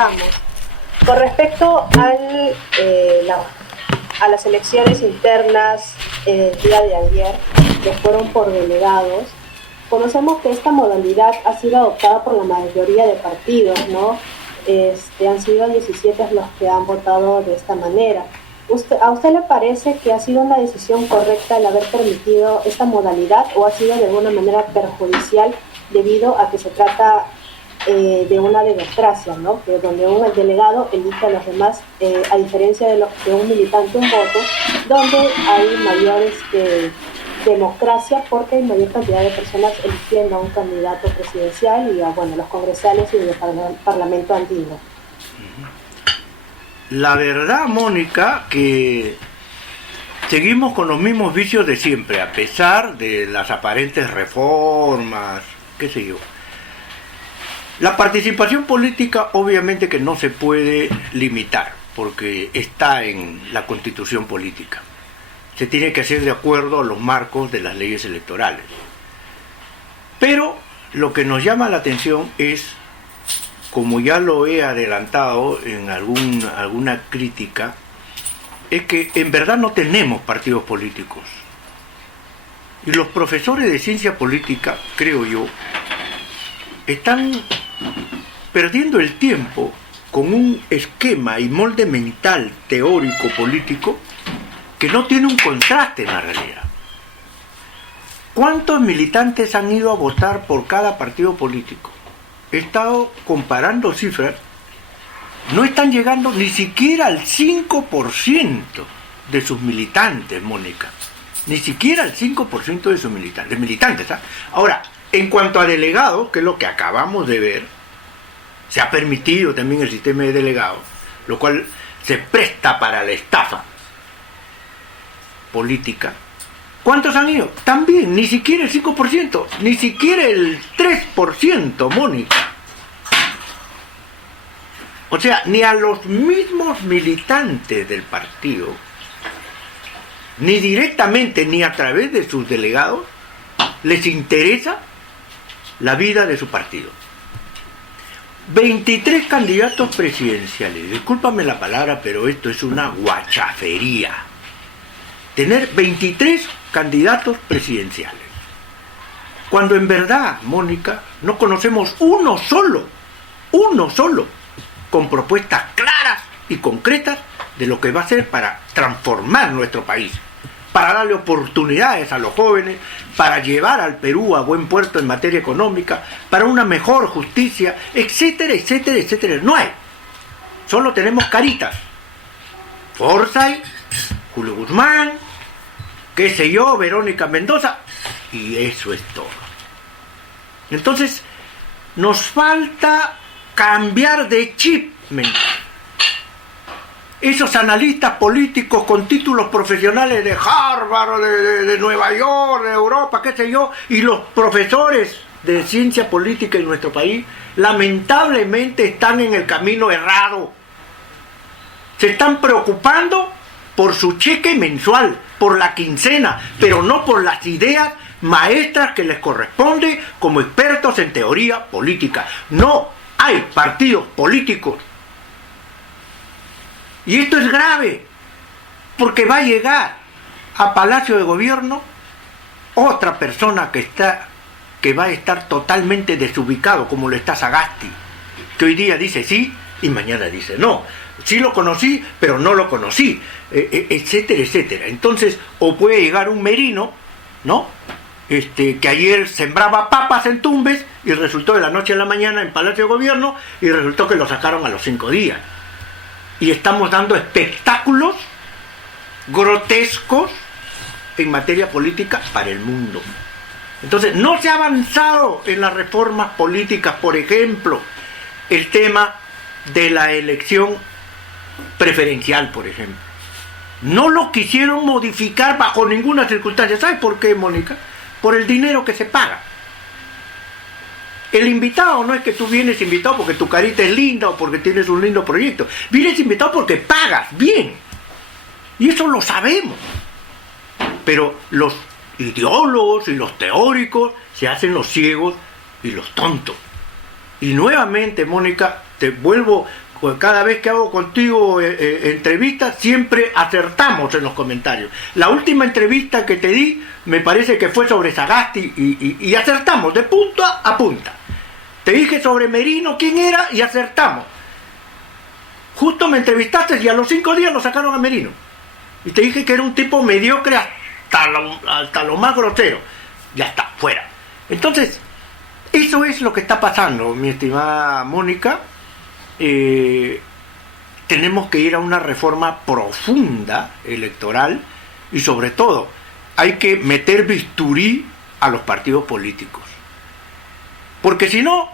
comenzamos. Con respecto a las elecciones internas el día de ayer, que fueron por delegados, conocemos que esta modalidad ha sido adoptada por la mayoría de partidos, ¿no? Han sido 17 los que han votado de esta manera. ¿A usted le parece que ha sido una decisión correcta el haber permitido esta modalidad o ha sido de alguna manera perjudicial debido a que se trata de una democracia, ¿no? Que donde un delegado elige a los demás, a diferencia de un militante un voto, donde hay mayores democracia porque hay mayor cantidad de personas eligiendo a un candidato presidencial y a los congresales y el parlamento andino? La verdad, Mónica, que seguimos con los mismos vicios de siempre, a pesar de las aparentes reformas, qué sé yo. La participación política obviamente que no se puede limitar, porque está en la Constitución política. Se tiene que hacer de acuerdo a los marcos de las leyes electorales. Pero lo que nos llama la atención es, como ya lo he adelantado en alguna crítica, es que en verdad no tenemos partidos políticos. Y los profesores de ciencia política, creo yo, están perdiendo el tiempo con un esquema y molde mental teórico político que no tiene un contraste en la realidad. ¿Cuántos militantes han ido a votar por cada partido político? He estado comparando cifras, no están llegando ni siquiera al 5% de sus militantes, Mónica. Ni siquiera al 5% de sus militantes. ¿Ah? Ahora, en cuanto a delegados, que es lo que acabamos de ver, se ha permitido también el sistema de delegados, lo cual se presta para la estafa política. ¿Cuántos han ido? También, ni siquiera el 5%, ni siquiera el 3%, Mónica. O sea, ni a los mismos militantes del partido, ni directamente, ni a través de sus delegados, les interesa la vida de su partido. 23 candidatos presidenciales. Discúlpame la palabra, pero esto es una guachafería. Tener 23 candidatos presidenciales. Cuando en verdad, Mónica, no conocemos uno solo, con propuestas claras y concretas de lo que va a hacer para transformar nuestro país, para darle oportunidades a los jóvenes, para llevar al Perú a buen puerto en materia económica, para una mejor justicia, etcétera, etcétera, etcétera. No hay. Solo tenemos caritas. Forsyth, Julio Guzmán, qué sé yo, Verónica Mendoza, y eso es todo. Entonces, nos falta cambiar de chip mental. Esos analistas políticos con títulos profesionales de Harvard, de Nueva York, de Europa, qué sé yo, y los profesores de ciencia política en nuestro país, lamentablemente están en el camino errado. Se están preocupando por su cheque mensual, por la quincena, pero no por las ideas maestras que les corresponde como expertos en teoría política. No hay partidos políticos. Y esto es grave, porque va a llegar a Palacio de Gobierno otra persona que va a estar totalmente desubicado, como lo está Sagasti, que hoy día dice sí y mañana dice no. Sí lo conocí, pero no lo conocí, etcétera, etcétera. Entonces, o puede llegar un Merino, ¿no? Que ayer sembraba papas en Tumbes y resultó de la noche a la mañana en Palacio de Gobierno y resultó que lo sacaron a los 5 días. Y estamos dando espectáculos grotescos en materia política para el mundo. Entonces, no se ha avanzado en las reformas políticas, por ejemplo, el tema de la elección preferencial, por ejemplo. No lo quisieron modificar bajo ninguna circunstancia. ¿Sabes por qué, Mónica? Por el dinero que se paga. El invitado no es que tú vienes invitado porque tu carita es linda o porque tienes un lindo proyecto. Vienes invitado porque pagas bien. Y eso lo sabemos. Pero los ideólogos y los teóricos se hacen los ciegos y los tontos. Y nuevamente, Mónica, te vuelvo, cada vez que hago contigo entrevistas, siempre acertamos en los comentarios. La última entrevista que te di me parece que fue sobre Sagasti y acertamos de punta a punta. Te dije sobre Merino quién era y acertamos. Justo me entrevistaste y a los 5 días lo sacaron a Merino. Y te dije que era un tipo mediocre hasta lo más grosero. Ya está, fuera. Entonces, eso es lo que está pasando, mi estimada Mónica. Tenemos que ir a una reforma profunda electoral y sobre todo hay que meter bisturí a los partidos políticos. Porque si no,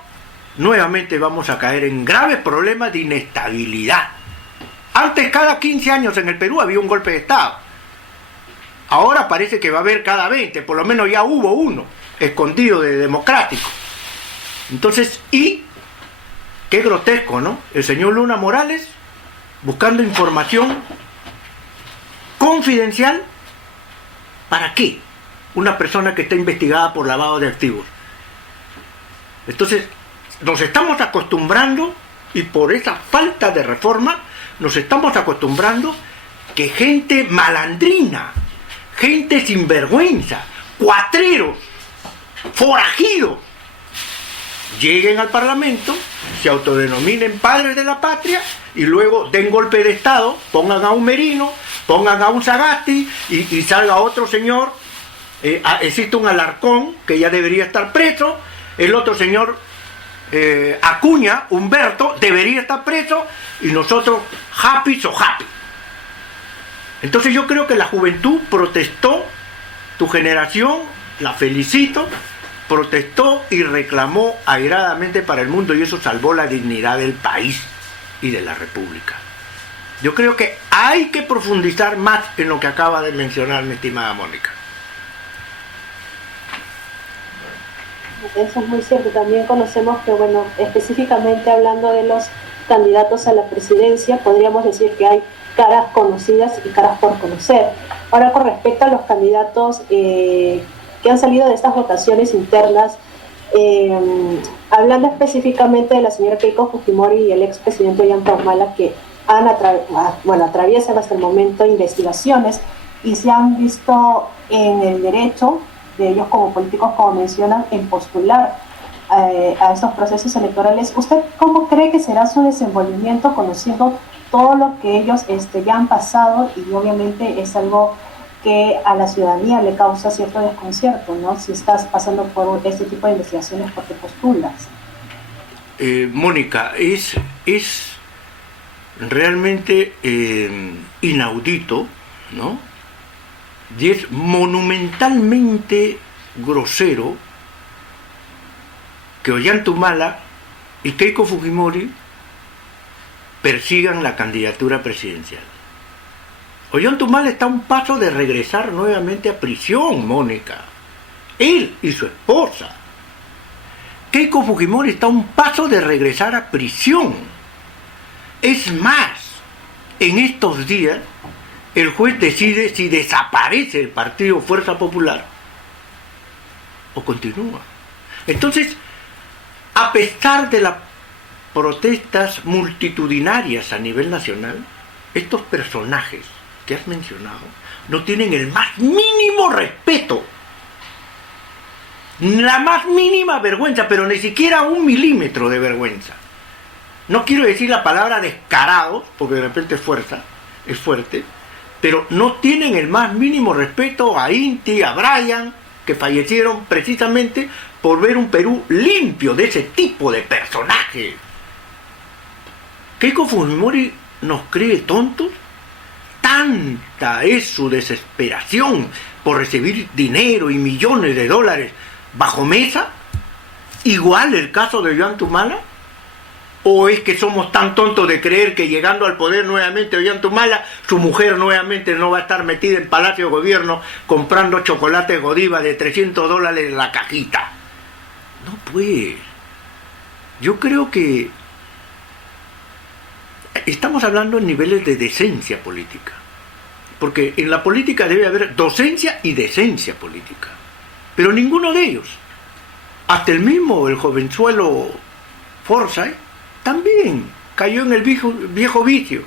nuevamente vamos a caer en graves problemas de inestabilidad. Antes, cada 15 años en el Perú había un golpe de Estado. Ahora parece que va a haber cada 20, por lo menos ya hubo uno, escondido de democrático. Entonces, y qué grotesco, ¿no? El señor Luna Morales buscando información confidencial. ¿Para qué? Una persona que está investigada por lavado de activos. Entonces, nos estamos acostumbrando, y por esa falta de reforma, nos estamos acostumbrando que gente malandrina, gente sinvergüenza, cuatreros, forajidos, lleguen al Parlamento, se autodenominen padres de la patria y luego den golpe de Estado, pongan a un Merino, pongan a un Sagasti y salga otro señor, existe un Alarcón que ya debería estar preso, el otro señor Acuña, Humberto, debería estar preso y nosotros happy so happy. Entonces yo creo que la juventud protestó, tu generación, la felicito, protestó y reclamó airadamente para el mundo y eso salvó la dignidad del país y de la República. Yo creo que hay que profundizar más en lo que acaba de mencionar mi estimada Mónica. Eso es muy cierto. También conocemos que, bueno, específicamente hablando de los candidatos a la presidencia, podríamos decir que hay caras conocidas y caras por conocer. Ahora, con respecto a los candidatos que han salido de estas votaciones internas, hablando específicamente de la señora Keiko Fujimori y el expresidente Ollanta Humala, que atraviesan hasta el momento investigaciones y se han visto en el derecho de ellos como políticos, como mencionan, en postular a esos procesos electorales. ¿Usted cómo cree que será su desenvolvimiento conociendo todo lo que ellos ya han pasado? Y obviamente es algo que a la ciudadanía le causa cierto desconcierto, ¿no? Si estás pasando por este tipo de investigaciones porque postulas. Mónica, es realmente inaudito, ¿no? Y es monumentalmente grosero que Ollanta Humala y Keiko Fujimori persigan la candidatura presidencial. Ollanta Humala está a un paso de regresar nuevamente a prisión, Mónica. Él y su esposa. Keiko Fujimori está a un paso de regresar a prisión. Es más, en estos días el juez decide si desaparece el partido Fuerza Popular o continúa. Entonces, a pesar de las protestas multitudinarias a nivel nacional, estos personajes que has mencionado no tienen el más mínimo respeto, la más mínima vergüenza, pero ni siquiera 1 milímetro de vergüenza. No quiero decir la palabra descarados, porque de repente es fuerte, pero no tienen el más mínimo respeto a Inti, a Brian, que fallecieron precisamente por ver un Perú limpio de ese tipo de personajes. ¿Keiko Fujimori nos cree tontos? Tanta es su desesperación por recibir dinero y millones de dólares bajo mesa, igual el caso de Ollanta Humala. ¿O es que somos tan tontos de creer que llegando al poder nuevamente Ollanta Humala, su mujer nuevamente no va a estar metida en Palacio de Gobierno comprando chocolate Godiva de $300 en la cajita? No, pues. Yo creo que estamos hablando en niveles de decencia política. Porque en la política debe haber docencia y decencia política. Pero ninguno de ellos. Hasta el jovenzuelo Forsyth, también cayó en el viejo vicio,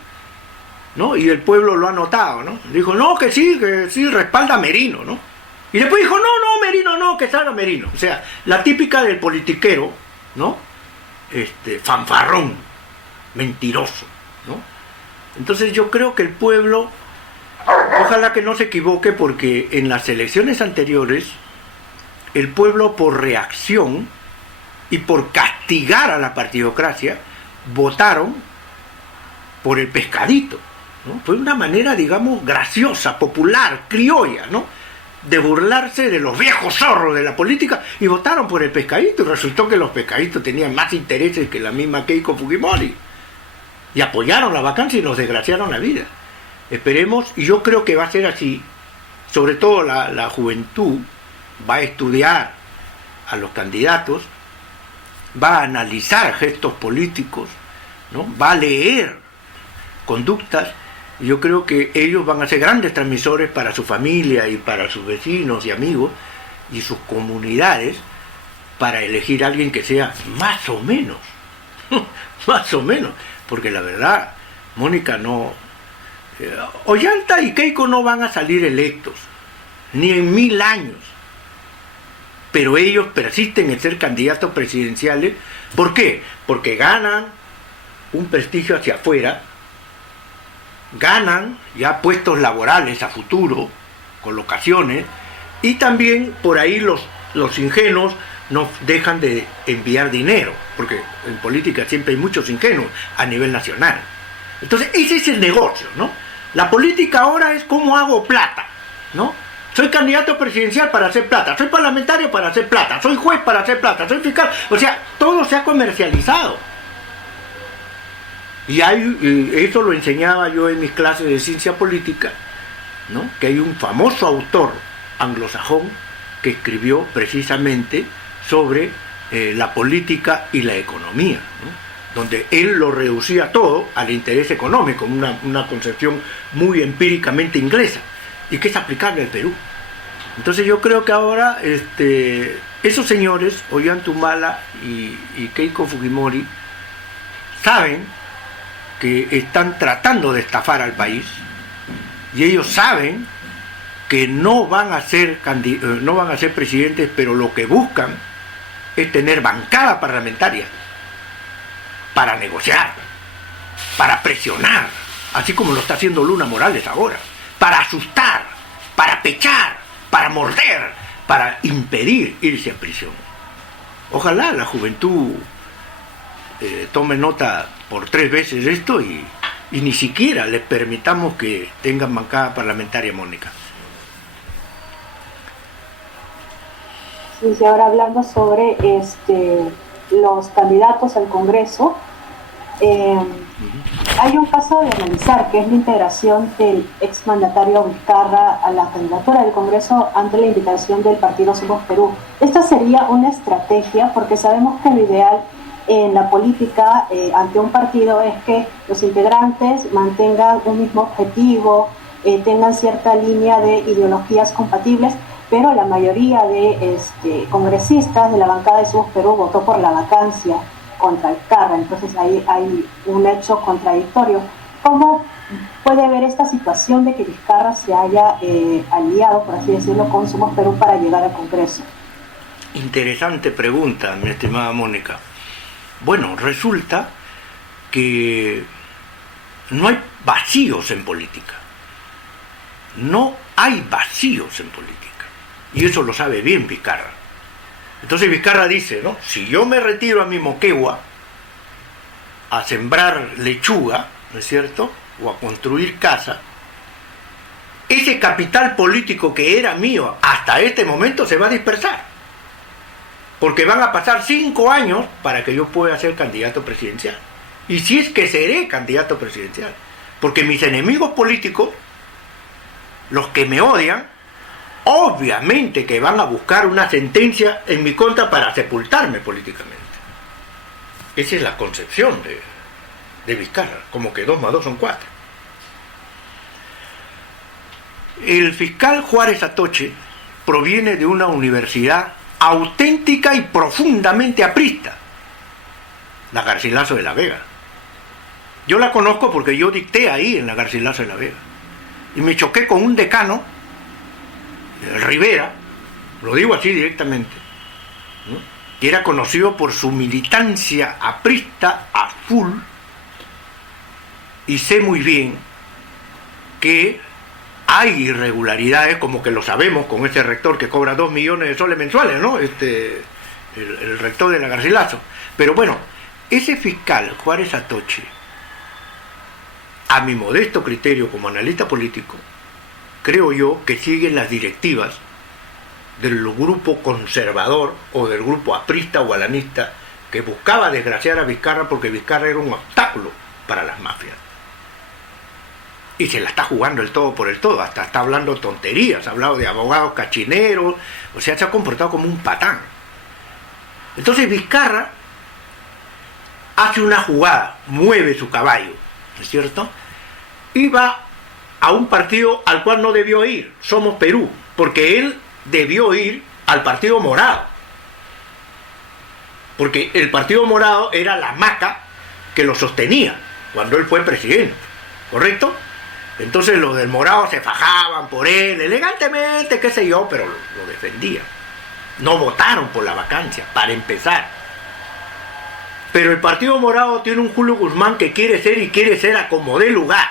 ¿no? Y el pueblo lo ha notado, ¿no? Dijo, no, que sí, respalda a Merino, ¿no? Y después dijo, no, Merino no, que salga Merino. O sea, la típica del politiquero, ¿no? Fanfarrón, mentiroso, ¿no? Entonces yo creo que el pueblo, ojalá que no se equivoque, porque en las elecciones anteriores, el pueblo por reacción y por castigar a la partidocracia, votaron por el pescadito, ¿no? Fue una manera, digamos, graciosa, popular, criolla, ¿no?, de burlarse de los viejos zorros de la política, y votaron por el pescadito, y resultó que los pescaditos tenían más intereses que la misma Keiko Fujimori, y apoyaron la vacancia y nos desgraciaron la vida. Esperemos, y yo creo que va a ser así, sobre todo la juventud va a estudiar a los candidatos, va a analizar gestos políticos, ¿no?, va a leer conductas. Yo creo que ellos van a ser grandes transmisores para su familia y para sus vecinos y amigos y sus comunidades, para elegir a alguien que sea más o menos, más o menos, porque la verdad, Mónica, no, Ollanta y Keiko no van a salir electos, ni en 1000 años, pero ellos persisten en ser candidatos presidenciales. ¿Por qué? Porque ganan un prestigio hacia afuera, ganan ya puestos laborales a futuro, colocaciones, y también por ahí los ingenuos no dejan de enviar dinero, porque en política siempre hay muchos ingenuos a nivel nacional. Entonces ese es el negocio, ¿no? La política ahora es cómo hago plata, ¿no? Soy candidato presidencial para hacer plata, soy parlamentario para hacer plata, soy juez para hacer plata, soy fiscal, o sea, todo se ha comercializado. Y eso lo enseñaba yo en mis clases de ciencia política, ¿no?, que hay un famoso autor anglosajón que escribió precisamente sobre la política y la economía, ¿no?, donde él lo reducía todo al interés económico, una concepción muy empíricamente inglesa, y que es aplicable al Perú. Entonces yo creo que ahora esos señores, Ollanta Humala y Keiko Fujimori, saben que están tratando de estafar al país, y ellos saben que no van a ser presidentes, pero lo que buscan es tener bancada parlamentaria para negociar, para presionar, así como lo está haciendo Luna Morales ahora, para asustar, para pechar, para morder, para impedir irse a prisión. Ojalá la juventud tome nota por 3 veces esto y ni siquiera les permitamos que tengan bancada parlamentaria, Mónica. Sí, ahora hablando sobre los candidatos al Congreso, hay un caso de analizar, que es la integración del exmandatario Vizcarra a la candidatura del Congreso ante la invitación del partido Somos Perú. Esta sería una estrategia, porque sabemos que lo ideal en la política ante un partido es que los integrantes mantengan un mismo objetivo, tengan cierta línea de ideologías compatibles, pero la mayoría de congresistas de la bancada de Somos Perú votó por la vacancia contra Vizcarra. Entonces ahí hay un hecho contradictorio. ¿Cómo puede ver esta situación de que Vizcarra se haya aliado, por así decirlo, con Somos Perú para llegar al Congreso? Interesante pregunta, mi estimada Mónica. Bueno, resulta que no hay vacíos en política. No hay vacíos en política. Y eso lo sabe bien Vizcarra. Entonces Vizcarra dice, ¿no?, si yo me retiro a mi Moquegua a sembrar lechuga, ¿no es cierto?, o a construir casa, ese capital político que era mío hasta este momento se va a dispersar. Porque van a pasar 5 años para que yo pueda ser candidato presidencial. Y si es que seré candidato presidencial. Porque mis enemigos políticos, los que me odian, obviamente que van a buscar una sentencia en mi contra para sepultarme políticamente. Esa es la concepción de Vizcarra, como que 2 más 2 son 4. El fiscal Juárez Atoche proviene de una universidad auténtica y profundamente aprista. la Garcilaso de la Vega. Yo la conozco porque yo dicté ahí en la Garcilaso de la Vega. Y me choqué con un decano, Rivera, lo digo así directamente, ¿no?, que era conocido por su militancia aprista a full, y sé muy bien que hay irregularidades, como que lo sabemos con este rector que cobra 2 millones de soles mensuales, ¿no? El rector de la Garcilaso. Pero bueno, ese fiscal, Juárez Atoche, a mi modesto criterio como analista político, creo yo que sigue las directivas del grupo conservador o del grupo aprista o alanista que buscaba desgraciar a Vizcarra porque Vizcarra era un obstáculo para las mafias. Y se la está jugando el todo por el todo, hasta está hablando tonterías, ha hablado de abogados cachineros, o sea, se ha comportado como un patán. Entonces Vizcarra hace una jugada, mueve su caballo, ¿no es cierto?, y va a un partido al cual no debió ir, Somos Perú, porque él debió ir al Partido Morado, porque el Partido Morado era la maca que lo sostenía cuando él fue presidente, ¿correcto? Entonces los del Morado se fajaban por él, elegantemente, qué sé yo, pero lo defendían. No votaron por la vacancia, para empezar. Pero el Partido Morado tiene un Julio Guzmán que quiere ser a como dé lugar.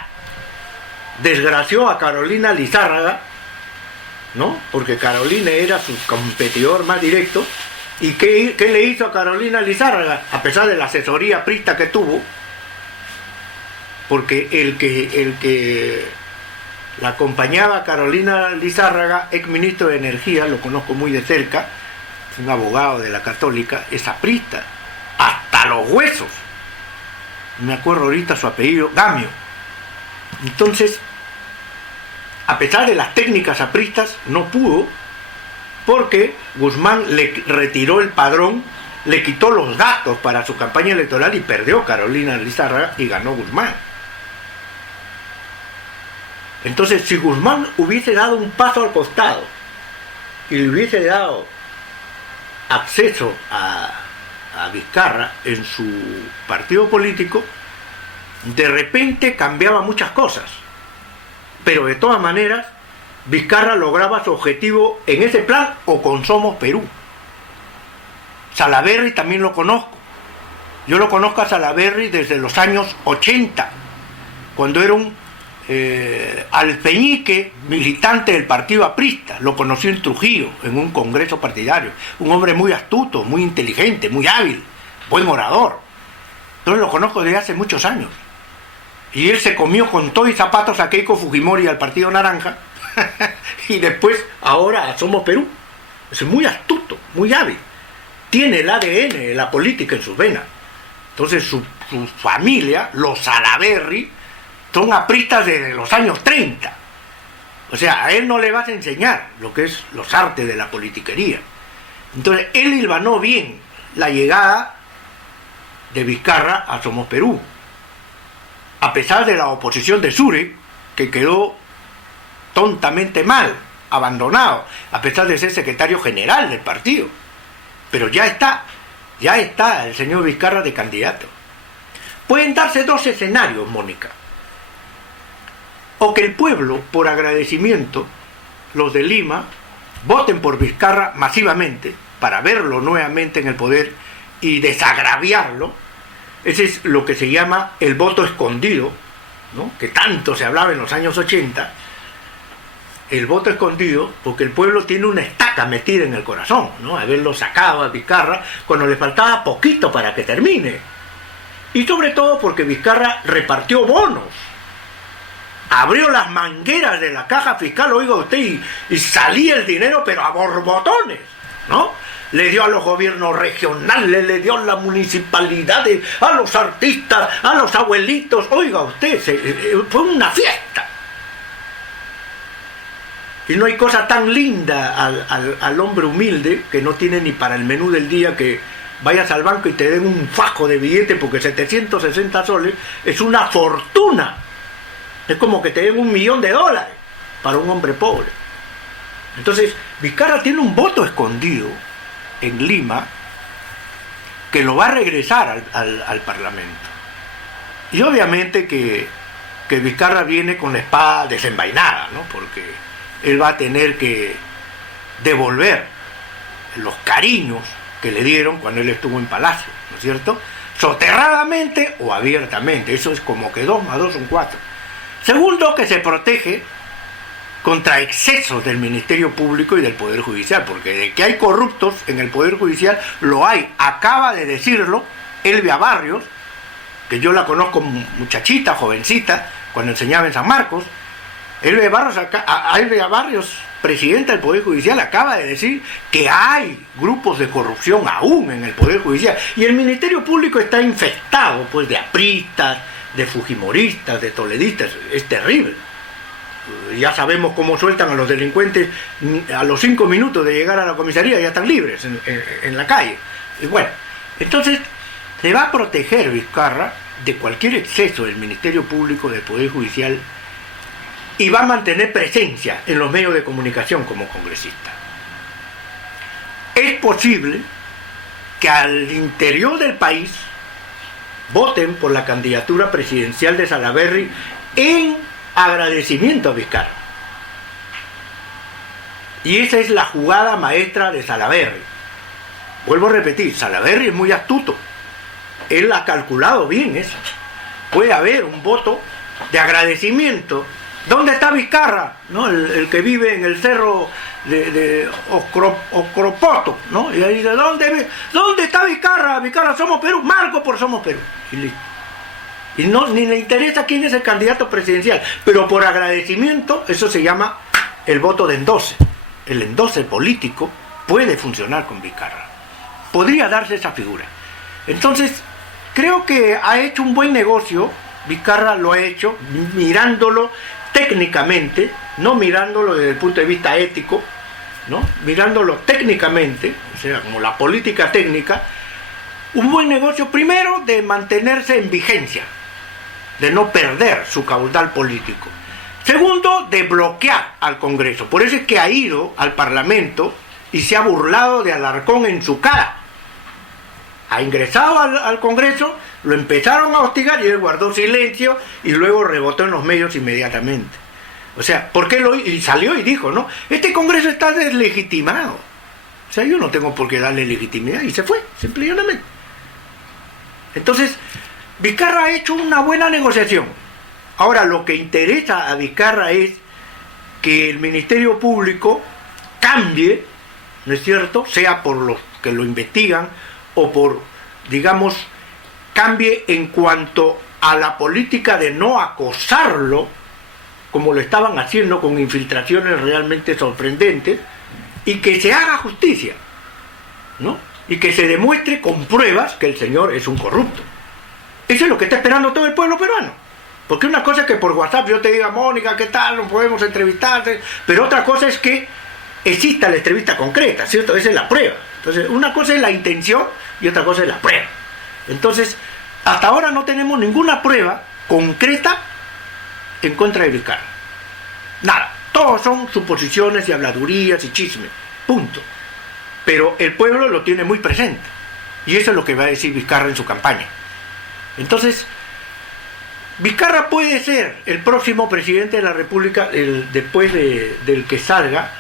Desgració a Carolina Lizárraga, ¿no? Porque Carolina era su competidor más directo. ¿Y qué le hizo a Carolina Lizárraga? A pesar de la asesoría aprista que tuvo, porque el que la acompañaba a Carolina Lizárraga, ex ministro de Energía, lo conozco muy de cerca, es un abogado de la Católica, es aprista, hasta los huesos. Me acuerdo ahorita su apellido, Gamio. Entonces, a pesar de las técnicas apristas, no pudo, porque Guzmán le retiró el padrón, le quitó los datos para su campaña electoral y perdió Carolina Lizárraga y ganó Guzmán. Entonces, si Guzmán hubiese dado un paso al costado y le hubiese dado acceso a Vizcarra en su partido político, de repente cambiaba muchas cosas. Pero de todas maneras, Vizcarra lograba su objetivo en ese plan o con Somos Perú. Salaverry también lo conozco. Yo lo conozco a Salaverry desde los años 80, cuando era un alfeñique militante del partido aprista. Lo conocí en Trujillo, en un congreso partidario. Un hombre muy astuto, muy inteligente, muy hábil, buen orador. Entonces lo conozco desde hace muchos años. Y él se comió con todo y zapatos a Keiko Fujimori al Partido Naranja y después ahora a Somos Perú. Es muy astuto, muy hábil. Tiene el ADN de la política en sus venas. Entonces su familia, los Salaverry, son apristas desde los años 30. O sea, a él no le vas a enseñar lo que es los artes de la politiquería. Entonces él hilvanó bien la llegada de Vizcarra a Somos Perú, a pesar de la oposición de Sure, que quedó tontamente mal, abandonado, a pesar de ser secretario general del partido. Pero ya está el señor Vizcarra de candidato. Pueden darse dos escenarios, Mónica. O que el pueblo, por agradecimiento, los de Lima, voten por Vizcarra masivamente para verlo nuevamente en el poder y desagraviarlo. Ese es lo que se llama el voto escondido, ¿no?, que tanto se hablaba en los años 80. El voto escondido, porque el pueblo tiene una estaca metida en el corazón, ¿no?, haberlo sacado a Vizcarra cuando le faltaba poquito para que termine. Y sobre todo porque Vizcarra repartió bonos, abrió las mangueras de la caja fiscal, oiga usted, y salía el dinero, pero a borbotones, ¿no? Le dio a los gobiernos regionales, le dio a las municipalidades, a los artistas, a los abuelitos, oiga usted, fue una fiesta. Y no hay cosa tan linda al hombre humilde, que no tiene ni para el menú del día, que vayas al banco y te den un fajo de billete, porque 760 soles es una fortuna. Es como que te den $1 millón para un hombre pobre. Entonces, Vizcarra tiene un voto escondido en Lima que lo va a regresar al Parlamento. Y obviamente que Vizcarra viene con la espada desenvainada, ¿no? Porque él va a tener que devolver los cariños que le dieron cuando él estuvo en Palacio, ¿no es cierto? Soterradamente o abiertamente. Eso es como que 2 más 2 son 4. Segundo, que se protege contra excesos del Ministerio Público y del Poder Judicial, porque de que hay corruptos en el Poder Judicial, lo hay. Acaba de decirlo Elvia Barrios, que yo la conozco muchachita, jovencita, cuando enseñaba en San Marcos. Elvia Barrios, presidenta del Poder Judicial, acaba de decir que hay grupos de corrupción aún en el Poder Judicial, y el Ministerio Público está infestado pues de apristas, de fujimoristas, de toledistas. Es terrible. Ya sabemos cómo sueltan a los delincuentes a los 5 minutos de llegar a la comisaría, ya están libres en la calle. Y bueno, entonces se va a proteger Vizcarra de cualquier exceso del Ministerio Público, del Poder Judicial, y va a mantener presencia en los medios de comunicación como congresista. Es posible que al interior del país voten por la candidatura presidencial de Salaverry en agradecimiento a Vizcarra. Y esa es la jugada maestra de Salaverry. Vuelvo a repetir, Salaverry es muy astuto. Él ha calculado bien eso. Puede haber un voto de agradecimiento. ¿Dónde está Vizcarra? ¿No? El que vive en el cerro de Oscropoto, ¿no? Y ahí dice, ¿dónde está Vizcarra? Vizcarra, Somos Perú, marco por Somos Perú. Y listo. Y no, ni le interesa quién es el candidato presidencial, pero por agradecimiento, eso se llama el voto de endose. El endose político puede funcionar con Vizcarra. Podría darse esa figura. Entonces, creo que ha hecho un buen negocio. Vizcarra lo ha hecho mirándolo técnicamente, no mirándolo desde el punto de vista ético, ¿no? Mirándolo técnicamente, o sea, como la política técnica. Un buen negocio, primero, de mantenerse en vigencia, de no perder su caudal político. Segundo, de bloquear al Congreso. Por eso es que ha ido al Parlamento y se ha burlado de Alarcón en su cara. Ha ingresado al Congreso, lo empezaron a hostigar y él guardó silencio y luego rebotó en los medios inmediatamente. O sea, ¿por qué y salió y dijo, no? Este Congreso está deslegitimado. O sea, yo no tengo por qué darle legitimidad, y se fue, simplemente. Entonces, Vizcarra ha hecho una buena negociación. Ahora, lo que interesa a Vizcarra es que el Ministerio Público cambie, ¿no es cierto?, sea por los que lo investigan o por, digamos, cambie en cuanto a la política de no acosarlo, como lo estaban haciendo con infiltraciones realmente sorprendentes, y que se haga justicia, ¿no? Y que se demuestre con pruebas que el señor es un corrupto. Eso es lo que está esperando todo el pueblo peruano. Porque una cosa es que por WhatsApp yo te diga, Mónica, ¿qué tal? No podemos entrevistarte. Pero otra cosa es que exista la entrevista concreta, ¿cierto? Esa es la prueba. Entonces, una cosa es la intención y otra cosa es la prueba. Entonces, hasta ahora no tenemos ninguna prueba concreta en contra de Vizcarra. Nada. Todos son suposiciones y habladurías y chismes. Punto. Pero el pueblo lo tiene muy presente. Y eso es lo que va a decir Vizcarra en su campaña. Entonces, Vizcarra puede ser el próximo presidente de la República después del que salga,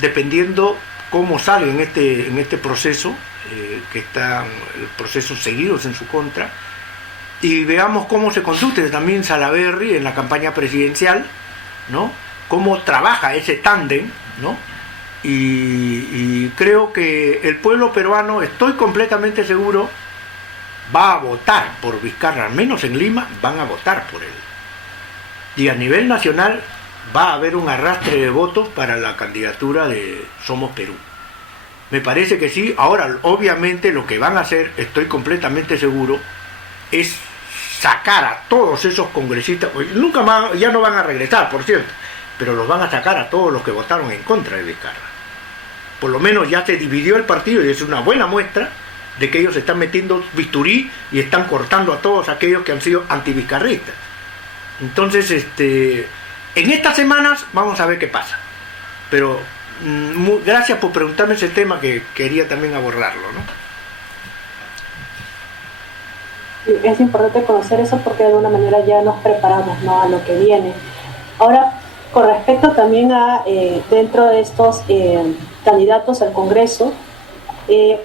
dependiendo cómo salga en este proceso, que están procesos seguidos en su contra, y veamos cómo se conduce también Salaverry en la campaña presidencial, ¿no? Cómo trabaja ese tándem, ¿no? Y creo que el pueblo peruano, estoy completamente seguro, va a votar por Vizcarra, al menos en Lima van a votar por él. Y a nivel nacional va a haber un arrastre de votos para la candidatura de Somos Perú. Me parece que sí. Ahora, obviamente, lo que van a hacer, estoy completamente seguro, es sacar a todos esos congresistas, nunca más, ya no van a regresar, por cierto, pero los van a sacar a todos los que votaron en contra de Vizcarra. Por lo menos ya se dividió el partido y es una buena muestra de que ellos están metiendo bisturí y están cortando a todos aquellos que han sido antivizcarristas. Entonces, en estas semanas vamos a ver qué pasa. Pero gracias por preguntarme ese tema, que quería también abordarlo, ¿no? Es importante conocer eso porque de alguna manera ya nos preparamos, ¿no?, a lo que viene. Ahora, con respecto también a dentro de estos candidatos al Congreso,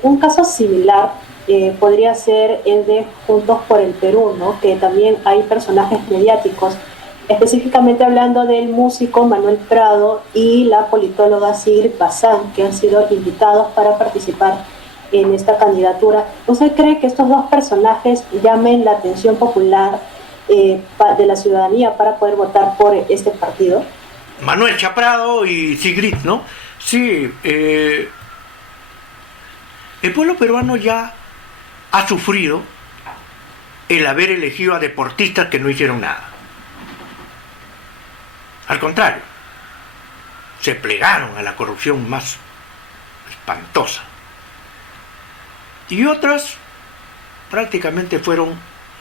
un caso similar podría ser el de Juntos por el Perú, ¿no?, que también hay personajes mediáticos, específicamente hablando del músico Manuel Prado y la politóloga Sigrid Bazán, que han sido invitados para participar en esta candidatura. ¿Usted cree que estos dos personajes llamen la atención popular de la ciudadanía para poder votar por este partido? Manuel Chaprado y Sigrid, ¿no? Sí, el pueblo peruano ya ha sufrido el haber elegido a deportistas que no hicieron nada. Al contrario, se plegaron a la corrupción más espantosa. Y otras prácticamente fueron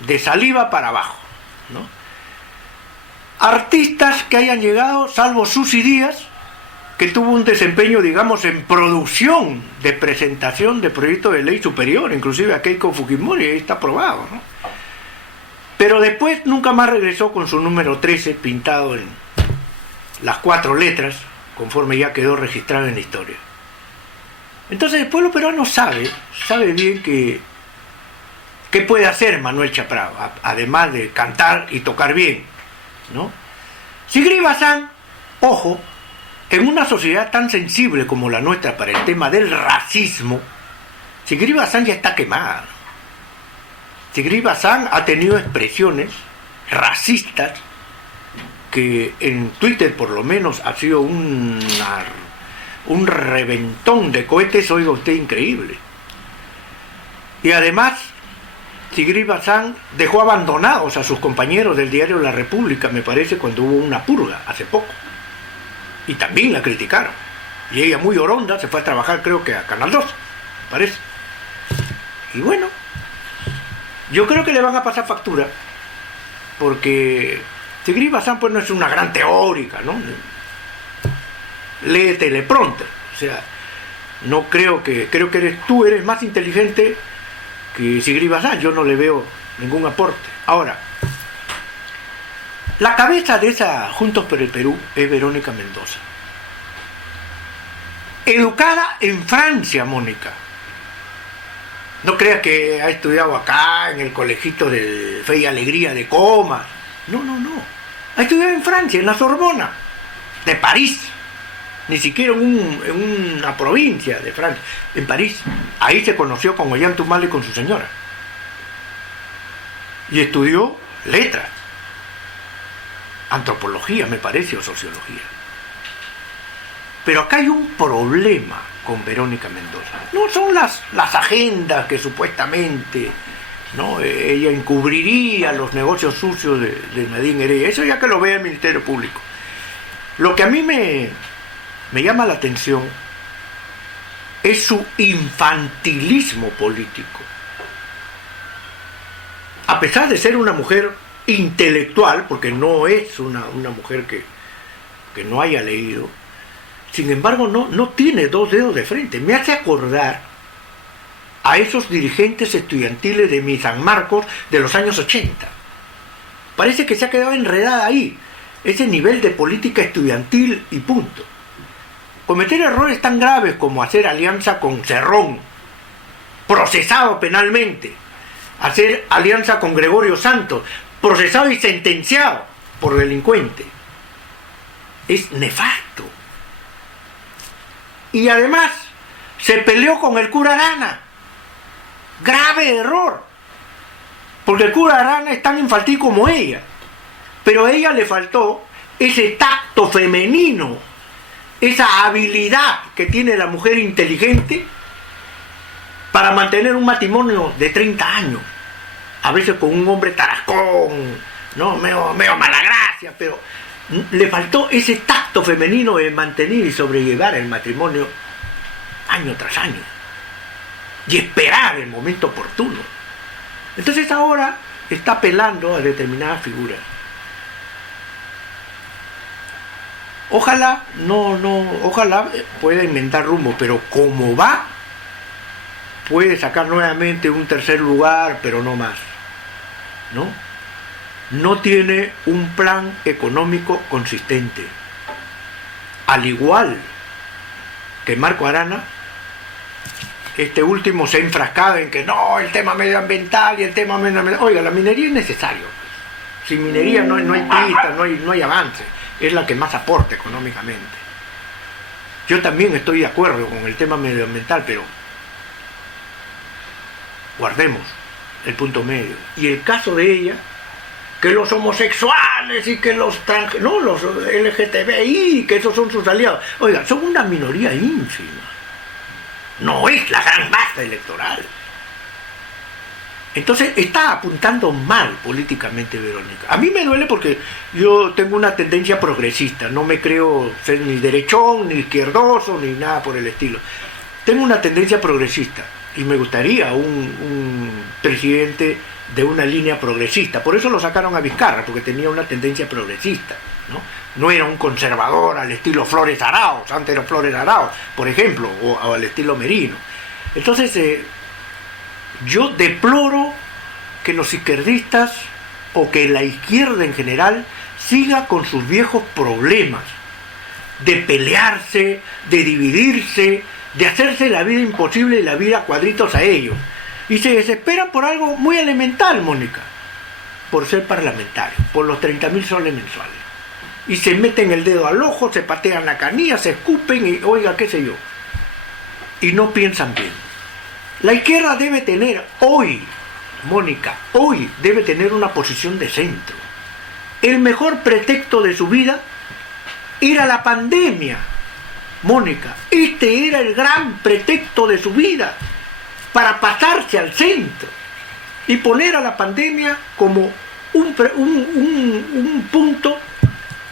de saliva para abajo, ¿no? Artistas que hayan llegado, salvo Susy Díaz, que tuvo un desempeño, digamos, en producción de presentación de proyectos de ley superior, inclusive a Keiko Fujimori, ahí está aprobado, ¿no? Pero después nunca más regresó con su número 13 pintado en las 4 letras, conforme ya quedó registrado en la historia. Entonces el pueblo peruano sabe bien qué puede hacer Manuel Chaprado, además de cantar y tocar bien, ¿no? Sigrid Bazán, ojo, en una sociedad tan sensible como la nuestra para el tema del racismo, Sigrid Bazán ya está quemada. Sigrid Bazán ha tenido expresiones racistas que en Twitter por lo menos ha sido un reventón de cohetes, oiga usted, increíble. Y además Sigrid Bazán dejó abandonados a sus compañeros del diario La República, me parece, cuando hubo una purga hace poco, y también la criticaron, y ella muy oronda se fue a trabajar, creo que a Canal 2, parece. Y bueno, yo creo que le van a pasar factura, porque Sigrid Bazán pues no es una gran teórica, ¿no? Lee teleprompter, o sea, no creo que tú eres más inteligente que Sigrid Bazán, yo no le veo ningún aporte. Ahora, la cabeza de esa Juntos por el Perú es Verónica Mendoza, educada en Francia, Mónica. No creas que ha estudiado acá en el colegito de Fe y Alegría de Comas. No. Ha estudiado en Francia, en la Sorbona, de París. Ni siquiera en una provincia de Francia, en París. Ahí se conoció con Ollanta-Humala y con su señora. Y estudió letras, antropología, me parece, o sociología. Pero acá hay un problema con Verónica Mendoza. No son las agendas que supuestamente, ¿no?, ella encubriría los negocios sucios de Nadine Heredia. Eso ya que lo vea el Ministerio Público. Lo que a mí me llama la atención es su infantilismo político. A pesar de ser una mujer intelectual, porque no es una mujer que no haya leído, sin embargo no tiene dos dedos de frente. Me hace acordar a esos dirigentes estudiantiles de mi San Marcos de los años 80. Parece que se ha quedado enredada ahí, ese nivel de política estudiantil y punto. Cometer errores tan graves como hacer alianza con Cerrón, procesado penalmente, hacer alianza con Gregorio Santos, procesado y sentenciado por delincuente, es nefasto. Y además se peleó con el cura Arana. Grave error, porque el cura Arana es tan infantil como ella, pero a ella le faltó ese tacto femenino, esa habilidad que tiene la mujer inteligente para mantener un matrimonio de 30 años, a veces con un hombre tarascón, ¿no?, medio mala gracia, pero le faltó ese tacto femenino de mantener y sobrellevar el matrimonio año tras año y esperar el momento oportuno. Entonces ahora está apelando a determinadas figuras. Ojalá pueda inventar rumbo, pero como va, puede sacar nuevamente un tercer lugar, pero no más. ¿no? No tiene un plan económico consistente. Al igual que Marco Arana, este último se ha enfrascado en que no, el tema medioambiental y el tema medioambiental. Oiga, la minería es necesario. Sin minería no hay pista, no hay avance. Es la que más aporta económicamente. Yo también estoy de acuerdo con el tema medioambiental, pero guardemos el punto medio. Y el caso de ella, que los homosexuales y que los los LGTBI, que esos son sus aliados. Oiga, son una minoría ínfima. No es la gran masa electoral. Entonces está apuntando mal políticamente Verónica. A mí me duele porque yo tengo una tendencia progresista. No me creo ser ni derechón, ni izquierdoso, ni nada por el estilo. Tengo una tendencia progresista y me gustaría un presidente de una línea progresista. Por eso lo sacaron a Vizcarra, porque tenía una tendencia progresista, ¿no? No era un conservador al estilo Flores Arauz, antes era Flores Arauz, por ejemplo, o al estilo Merino. Entonces, yo deploro que los izquierdistas, o que la izquierda en general, siga con sus viejos problemas, de pelearse, de dividirse, de hacerse la vida imposible y la vida a cuadritos a ellos. Y se desesperan por algo muy elemental, Mónica, por ser parlamentario, por los 30.000 soles mensuales. Y se meten el dedo al ojo, se patean la canilla, se escupen y, oiga, qué sé yo. Y no piensan bien. La izquierda debe tener hoy, Mónica, hoy debe tener una posición de centro. El mejor pretexto de su vida era la pandemia, Mónica. Este era el gran pretexto de su vida, para pasarse al centro y poner a la pandemia como un punto,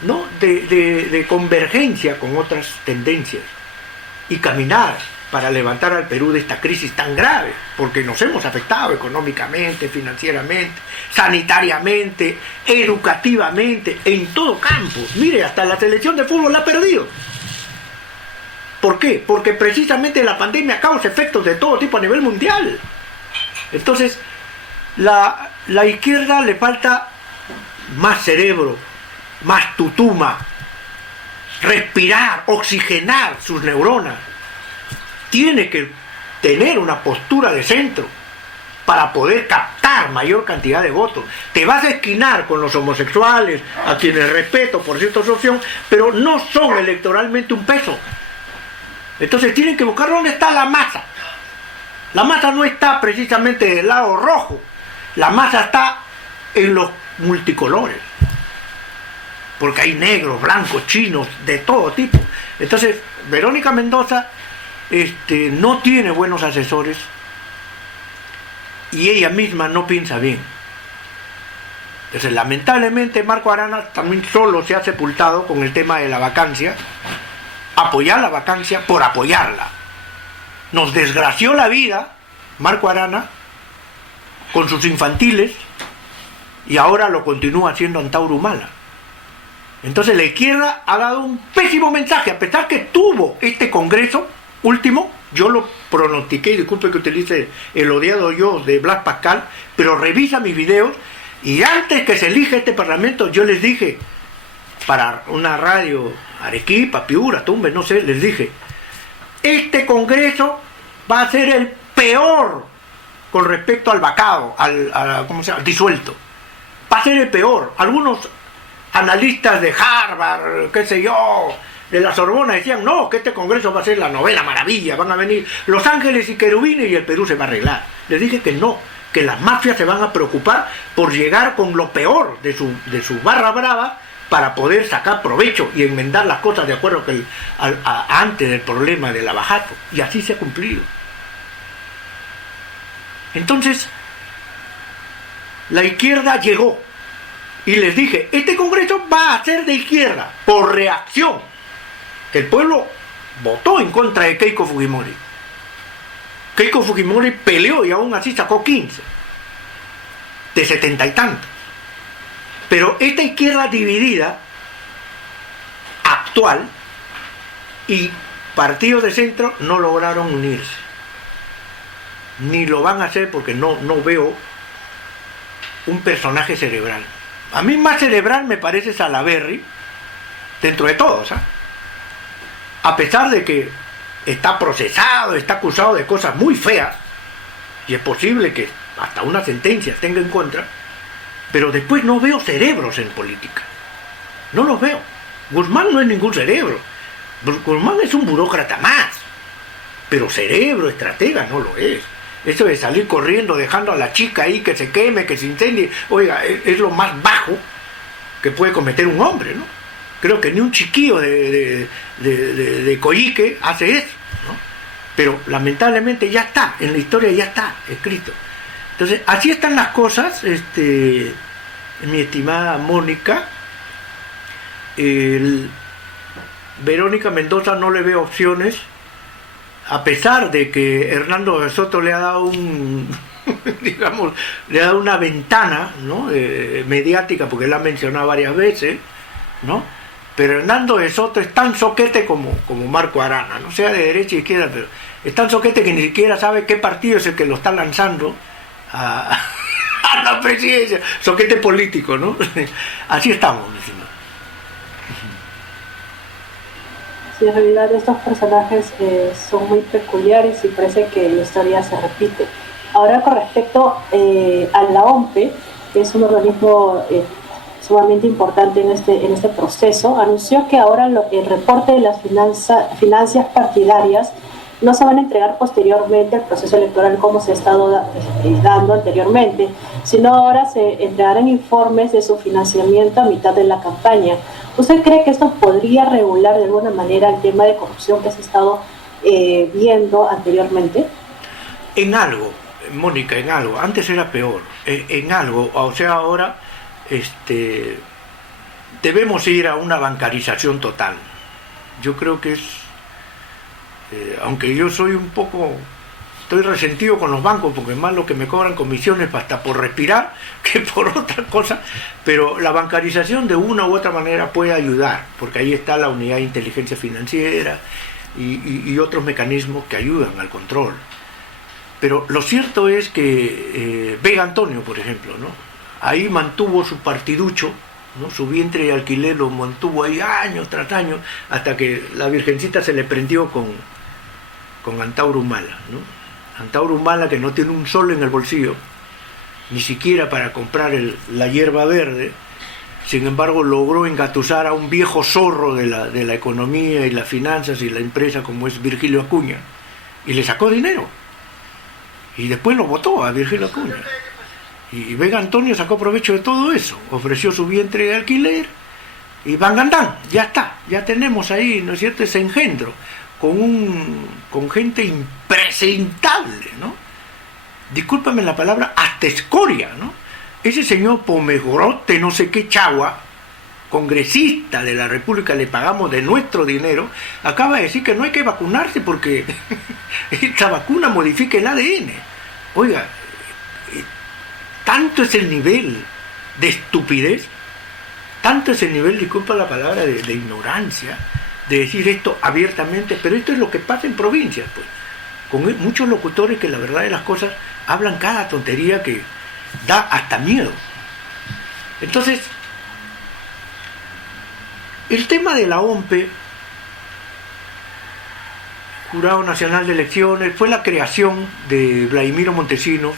¿no?, de convergencia con otras tendencias y caminar para levantar al Perú de esta crisis tan grave, porque nos hemos afectado económicamente, financieramente, sanitariamente, educativamente, en todo campo. Mire, hasta la selección de fútbol la ha perdido. ¿Por qué? Porque precisamente la pandemia causa efectos de todo tipo a nivel mundial. Entonces, la izquierda le falta más cerebro, más tutuma, respirar, oxigenar sus neuronas. Tiene que tener una postura de centro para poder captar mayor cantidad de votos. Te vas a esquinar con los homosexuales, a quienes respeto por cierta opción, pero no son electoralmente un peso. Entonces tienen que buscar dónde está la masa. La masa no está precisamente del lado rojo, la masa está en los multicolores, porque hay negros, blancos, chinos, de todo tipo. Entonces Verónica Mendoza no tiene buenos asesores y ella misma no piensa bien. Entonces, lamentablemente, Marco Arana también solo se ha sepultado con el tema de la vacancia. Apoyar la vacancia por apoyarla. Nos desgració la vida Marco Arana con sus infantiles y ahora lo continúa haciendo Antauro Humala. Entonces la izquierda ha dado un pésimo mensaje, a pesar que tuvo este congreso último. Yo lo pronostiqué, disculpe que utilice el odiado yo de Blas Pascal, pero revisa mis videos, y antes que se elija este parlamento yo les dije, para una radio, Arequipa, Piura, Tumbes, no sé, les dije, este congreso va a ser el peor con respecto al vacado, ¿cómo se llama?, disuelto. Va a ser el peor. Algunos analistas de Harvard, qué sé yo, de la Sorbona decían, no, que este congreso va a ser la novela maravilla, van a venir los ángeles y querubines y el Perú se va a arreglar. Les dije que no, que las mafias se van a preocupar por llegar con lo peor de su barra brava para poder sacar provecho y enmendar las cosas de acuerdo que antes del problema del abajato. Y así se ha cumplido. Entonces, la izquierda llegó y les dije, este congreso va a ser de izquierda por reacción. El pueblo votó en contra de Keiko Fujimori. Keiko Fujimori peleó y aún así sacó 15 de 70 y tantos. Pero esta izquierda dividida, actual, y partidos de centro no lograron unirse. Ni lo van a hacer porque no veo un personaje cerebral. A mí más cerebral me parece Salaverry, dentro de todos, ¿ah? A pesar de que está procesado, está acusado de cosas muy feas, y es posible que hasta una sentencia tenga en contra, pero después no veo cerebros en política. No los veo. Guzmán no es ningún cerebro. Guzmán es un burócrata más, pero cerebro, estratega, no lo es. Eso de salir corriendo, dejando a la chica ahí que se queme, que se incendie, oiga, es lo más bajo que puede cometer un hombre, ¿no? Creo que ni un chiquillo de Coyique hace eso, ¿no? Pero lamentablemente ya está, en la historia ya está escrito. Entonces, así están las cosas, mi estimada Mónica. Verónica Mendoza no le ve opciones, a pesar de que Hernando de Soto le ha dado digamos, le ha dado una ventana, ¿no? Mediática, porque la ha mencionado varias veces, ¿no? Pero Hernando de Soto es tan soquete como Marco Arana, no sea de derecha y izquierda, pero es tan soquete que ni siquiera sabe qué partido es el que lo está lanzando a la presidencia. Soquete político, ¿no? Así estamos, mi señor. Sí, en realidad estos personajes son muy peculiares y parece que la historia se repite. Ahora, con respecto a la OMPE, que es un organismo sumamente importante en este proceso, anunció que ahora el reporte de las finanzas partidarias no se van a entregar posteriormente al proceso electoral como se ha estado dando anteriormente, sino ahora se entregarán informes de su financiamiento a mitad de la campaña. ¿Usted cree que esto podría regular de alguna manera el tema de corrupción que se ha estado viendo anteriormente? En algo, Mónica, en algo. Antes era peor. En algo, o sea, ahora debemos ir a una bancarización total. Yo creo que es, aunque yo soy un poco, estoy resentido con los bancos porque más lo que me cobran comisiones hasta por respirar que por otra cosa, pero la bancarización de una u otra manera puede ayudar, porque ahí está la unidad de inteligencia financiera y otros mecanismos que ayudan al control. Pero lo cierto es que Vega Antonio, por ejemplo, ¿no? Ahí mantuvo su partiducho, ¿no? Su vientre de alquiler lo mantuvo ahí años tras años, hasta que la Virgencita se le prendió con Antauro Humala, ¿no? Antauro Humala, que no tiene un sol en el bolsillo, ni siquiera para comprar la hierba verde, sin embargo logró engatusar a un viejo zorro de la economía y las finanzas y la empresa como es Virgilio Acuña, y le sacó dinero, y después lo votó a Virgilio Acuña. Y Vega Antonio sacó provecho de todo eso, ofreció su vientre de alquiler y Bangandán, ya está, ya tenemos ahí, ¿no es cierto?, ese engendro, con gente impresentable, ¿no? Discúlpame la palabra, hasta escoria, ¿no? Ese señor Pomegorote, no sé qué chagua, congresista de la República, le pagamos de nuestro dinero, acaba de decir que no hay que vacunarse porque esta vacuna modifica el ADN. Oiga, tanto es el nivel de estupidez, tanto es el nivel, disculpa la palabra, de ignorancia, de decir esto abiertamente, pero esto es lo que pasa en provincias, pues, con muchos locutores que la verdad de las cosas hablan cada tontería que da hasta miedo. Entonces, el tema de la OMPE, Jurado Nacional de Elecciones, fue la creación de Vladimiro Montesinos,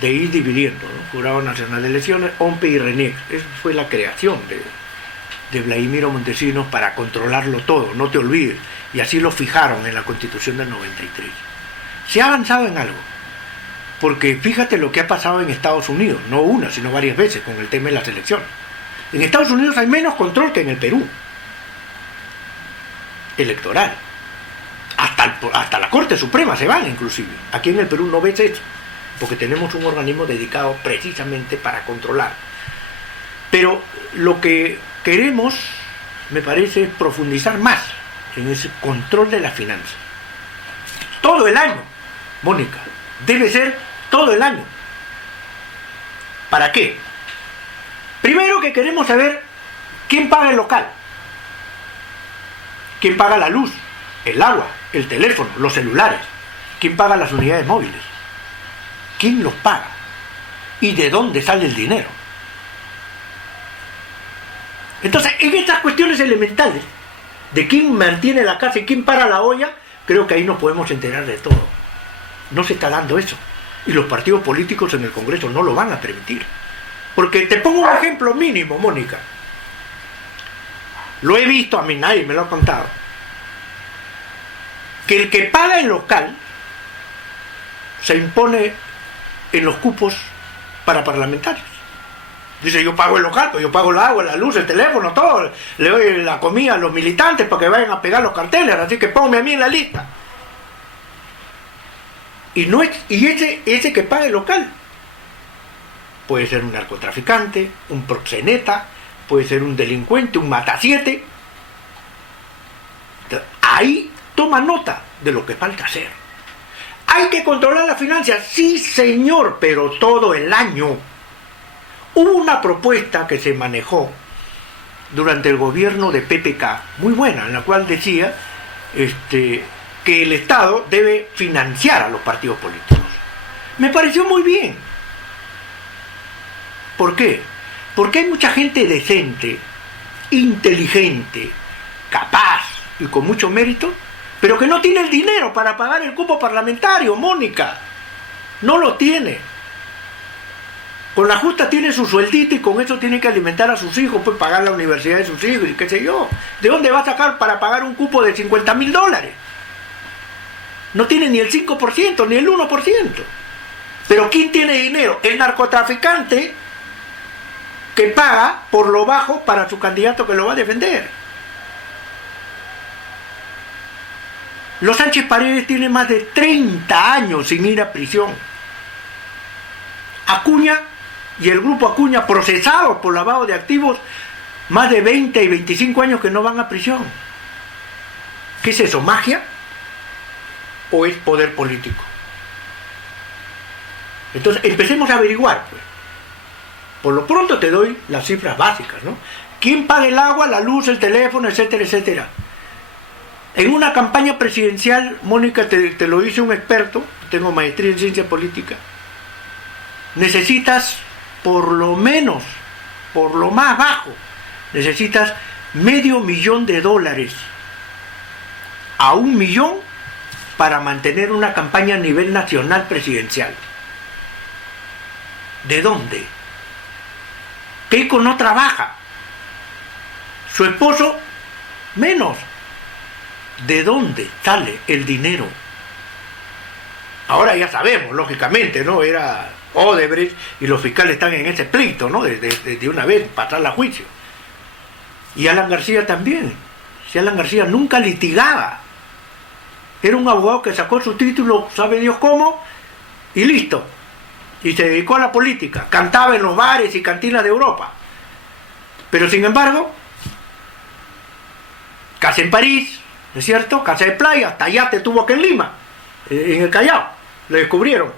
de ir dividiendo, ¿no? Jurado Nacional de Elecciones, OMPE y RENIEC. Esa fue la creación de Vladimiro Montesinos para controlarlo todo, no te olvides. Y así lo fijaron en la Constitución del 93. Se ha avanzado en algo, porque fíjate lo que ha pasado en Estados Unidos, no una, sino varias veces con el tema de las elecciones. En Estados Unidos hay menos control que en el Perú, electoral. Hasta la Corte Suprema se van, inclusive. Aquí en el Perú no ves eso, porque tenemos un organismo dedicado precisamente para controlar. Pero lo que queremos, me parece, es profundizar más en ese control de las finanzas. Todo el año, Mónica, debe ser todo el año. ¿Para qué? Primero que queremos saber quién paga el local, quién paga la luz, el agua, el teléfono, los celulares, quién paga las unidades móviles, quién los paga. y de dónde sale el dinero. Entonces, en estas cuestiones elementales de quién mantiene la casa y quién para la olla, creo que ahí nos podemos enterar de todo. No se está dando eso. Y los partidos políticos en el Congreso no lo van a permitir. Porque te pongo un ejemplo mínimo, Mónica. Lo he visto, a mí nadie me lo ha contado. Que el que paga el local se impone en los cupos para parlamentarios. Dice, yo pago el local, pues yo pago el agua, la luz, el teléfono, todo. Le doy la comida a los militantes para que vayan a pegar los carteles, así que ponme a mí en la lista. Y ese que paga el local puede ser un narcotraficante, un proxeneta, puede ser un delincuente, un matasiete. Ahí toma nota de lo que falta hacer. ¿Hay que controlar las finanzas? Sí, señor, pero todo el año. Hubo una propuesta que se manejó durante el gobierno de PPK, muy buena, en la cual decía que el Estado debe financiar a los partidos políticos. Me pareció muy bien. ¿Por qué? Porque hay mucha gente decente, inteligente, capaz y con mucho mérito, pero que no tiene el dinero para pagar el cupo parlamentario, Mónica. No lo tiene. Con la justa tiene su sueldito y con eso tiene que alimentar a sus hijos, pues pagar la universidad de sus hijos y qué sé yo. ¿De dónde va a sacar para pagar un cupo de $50,000? No tiene ni el 5%, ni el 1%. Pero ¿quién tiene dinero? El narcotraficante que paga por lo bajo para su candidato que lo va a defender. Los Sánchez Paredes tiene más de 30 años sin ir a prisión. Acuña y el grupo Acuña, procesados por lavado de activos, más de 20 y 25 años que no van a prisión. ¿Qué es eso? ¿Magia? ¿O es poder político? Entonces, empecemos a averiguar, pues. Por lo pronto te doy las cifras básicas, ¿no? ¿Quién paga el agua, la luz, el teléfono, etcétera, etcétera? En una campaña presidencial, Mónica, te lo dice un experto, tengo maestría en ciencia política, necesitas por lo menos, por lo más bajo, necesitas $500,000 a $1,000,000 para mantener una campaña a nivel nacional presidencial. ¿De dónde? Keiko no trabaja. Su esposo, menos. ¿De dónde sale el dinero? Ahora ya sabemos, lógicamente, ¿no? Era Odebrecht y los fiscales están en ese pleito, ¿no? De una vez, pasarla a juicio. Y Alan García también. Si Alan García nunca litigaba. Era un abogado que sacó su título, sabe Dios cómo, y listo. Y se dedicó a la política. Cantaba en los bares y cantinas de Europa. Pero sin embargo, casa en París, ¿no es cierto? Casa de playa, hasta yate tuvo que en Lima, en el Callao. Lo descubrieron,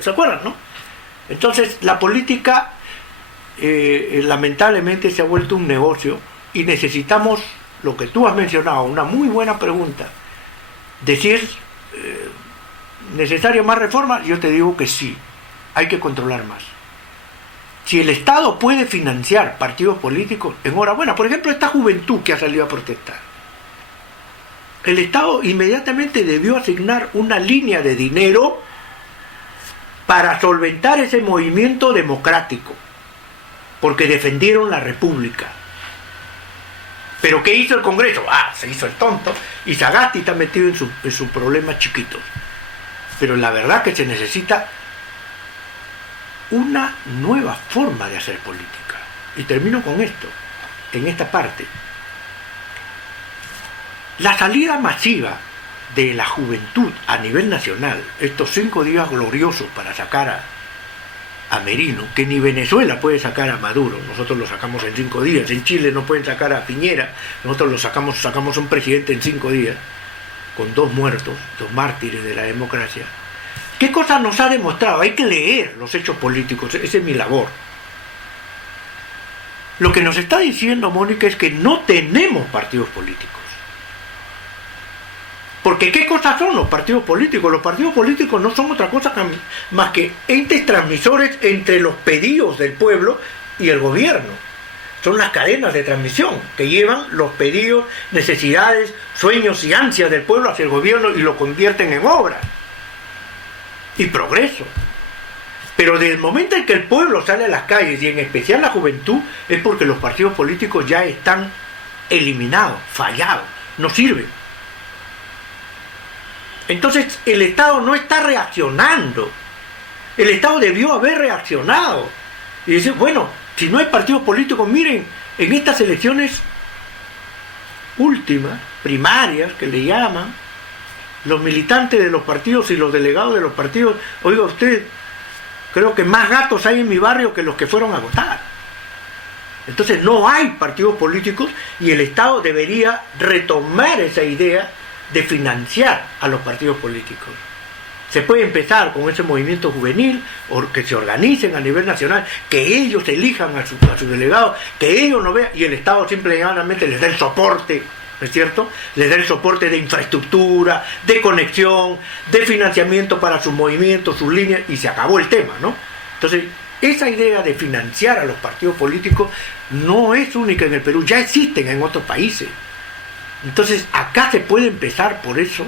¿se acuerdan, no? Entonces, la política lamentablemente se ha vuelto un negocio y necesitamos, lo que tú has mencionado, una muy buena pregunta, de si es necesario más reforma. Yo te digo que sí, hay que controlar más. Si el Estado puede financiar partidos políticos, enhorabuena. Por ejemplo, esta juventud que ha salido a protestar. El Estado inmediatamente debió asignar una línea de dinero para solventar ese movimiento democrático, porque defendieron la República. ¿Pero qué hizo el Congreso? Se hizo el tonto, y Sagasti está metido en sus problemas chiquitos. Pero la verdad que se necesita una nueva forma de hacer política. Y termino con esto, en esta parte. La salida masiva de la juventud a nivel nacional, estos 5 días gloriosos para sacar a Merino, que ni Venezuela puede sacar a Maduro, nosotros lo sacamos en 5 días, en Chile no pueden sacar a Piñera, nosotros lo sacamos a un presidente en 5 días, con 2 muertos, 2 mártires de la democracia. ¿Qué cosa nos ha demostrado? Hay que leer los hechos políticos, esa es mi labor. Lo que nos está diciendo Mónica es que no tenemos partidos políticos. Porque ¿qué cosas son los partidos políticos? Los partidos políticos no son otra cosa más que entes transmisores entre los pedidos del pueblo y el gobierno. Son las cadenas de transmisión que llevan los pedidos, necesidades, sueños y ansias del pueblo hacia el gobierno y lo convierten en obras y progreso. Pero desde el momento en que el pueblo sale a las calles, y en especial la juventud, es porque los partidos políticos ya están eliminados, fallados, no sirven. Entonces el Estado no está reaccionando. El Estado debió haber reaccionado y decir, bueno, si no hay partidos políticos, miren, en estas elecciones últimas, primarias, que le llaman, los militantes de los partidos y los delegados de los partidos, oiga usted, creo que más gatos hay en mi barrio que los que fueron a votar. Entonces no hay partidos políticos y el Estado debería retomar esa idea de financiar a los partidos políticos. Se puede empezar con ese movimiento juvenil, o que se organicen a nivel nacional, que ellos elijan a sus delegados, que ellos no vean, y el Estado simplemente les da el soporte, ¿no es cierto? Les da el soporte de infraestructura, de conexión, de financiamiento para sus movimientos, sus líneas, y se acabó el tema, ¿no? Entonces, esa idea de financiar a los partidos políticos no es única en el Perú, ya existen en otros países. Entonces, acá se puede empezar por eso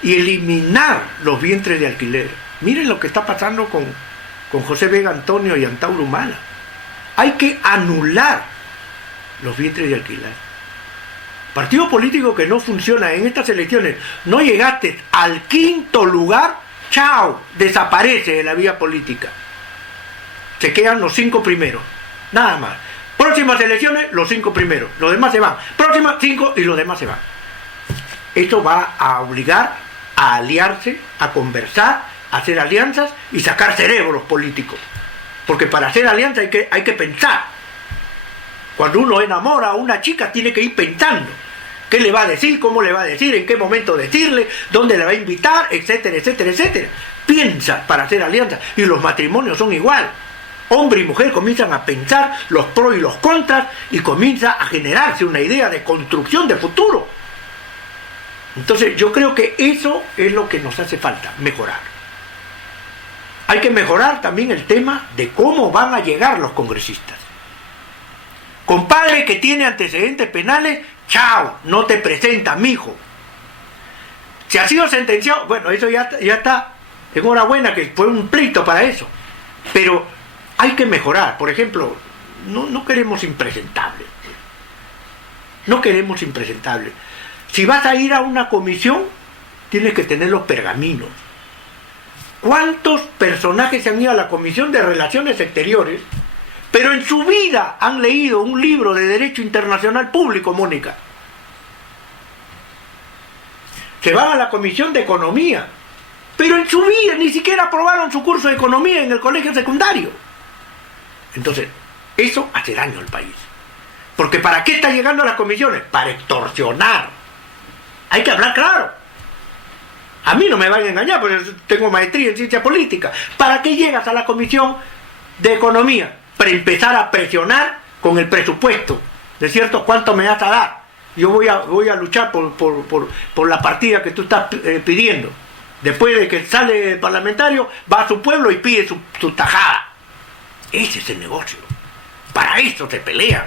y eliminar los vientres de alquiler. Miren lo que está pasando con José Vega Antonio y Antauro Humala. Hay que anular los vientres de alquiler. Partido político que no funciona en estas elecciones, no llegaste al 5º lugar, chao, desaparece de la vía política. Se quedan los 5 primeros, nada más. Próximas elecciones, los 5 primeros, los demás se van. Próximas 5 y los demás se van. Esto va a obligar a aliarse, a conversar, a hacer alianzas y sacar cerebros políticos. Porque para hacer alianzas hay que pensar. Cuando uno enamora a una chica tiene que ir pensando. ¿Qué le va a decir? ¿Cómo le va a decir? ¿En qué momento decirle? ¿Dónde le va a invitar? Etcétera, etcétera, etcétera. Piensa para hacer alianzas. Y los matrimonios son igual. Hombre y mujer comienzan a pensar los pros y los contras y comienza a generarse una idea de construcción de futuro. Entonces yo creo que eso es lo que nos hace falta, mejorar. Hay que mejorar también el tema de cómo van a llegar los congresistas. Compadre que tiene antecedentes penales, chao, no te presentas, mijo. Si ha sido sentenciado, bueno, eso ya está, enhorabuena que fue un pleito para eso. Pero hay que mejorar. Por ejemplo, no queremos impresentables. No queremos impresentables. Si vas a ir a una comisión, tienes que tener los pergaminos. ¿Cuántos personajes se han ido a la Comisión de Relaciones Exteriores, pero en su vida han leído un libro de Derecho Internacional Público, Mónica? Se van a la Comisión de Economía, pero en su vida ni siquiera aprobaron su curso de Economía en el colegio secundario. Entonces, eso hace daño al país. Porque ¿para qué está llegando a las comisiones? Para extorsionar. Hay que hablar claro. A mí no me van a engañar porque tengo maestría en ciencia política. ¿Para qué llegas a la Comisión de Economía? Para empezar a presionar con el presupuesto. ¿De cierto? ¿Cuánto me vas a dar? Yo voy a luchar por la partida que tú estás pidiendo. Después de que sale el parlamentario, va a su pueblo y pide su tajada. Ese es el negocio. Para eso se pelean.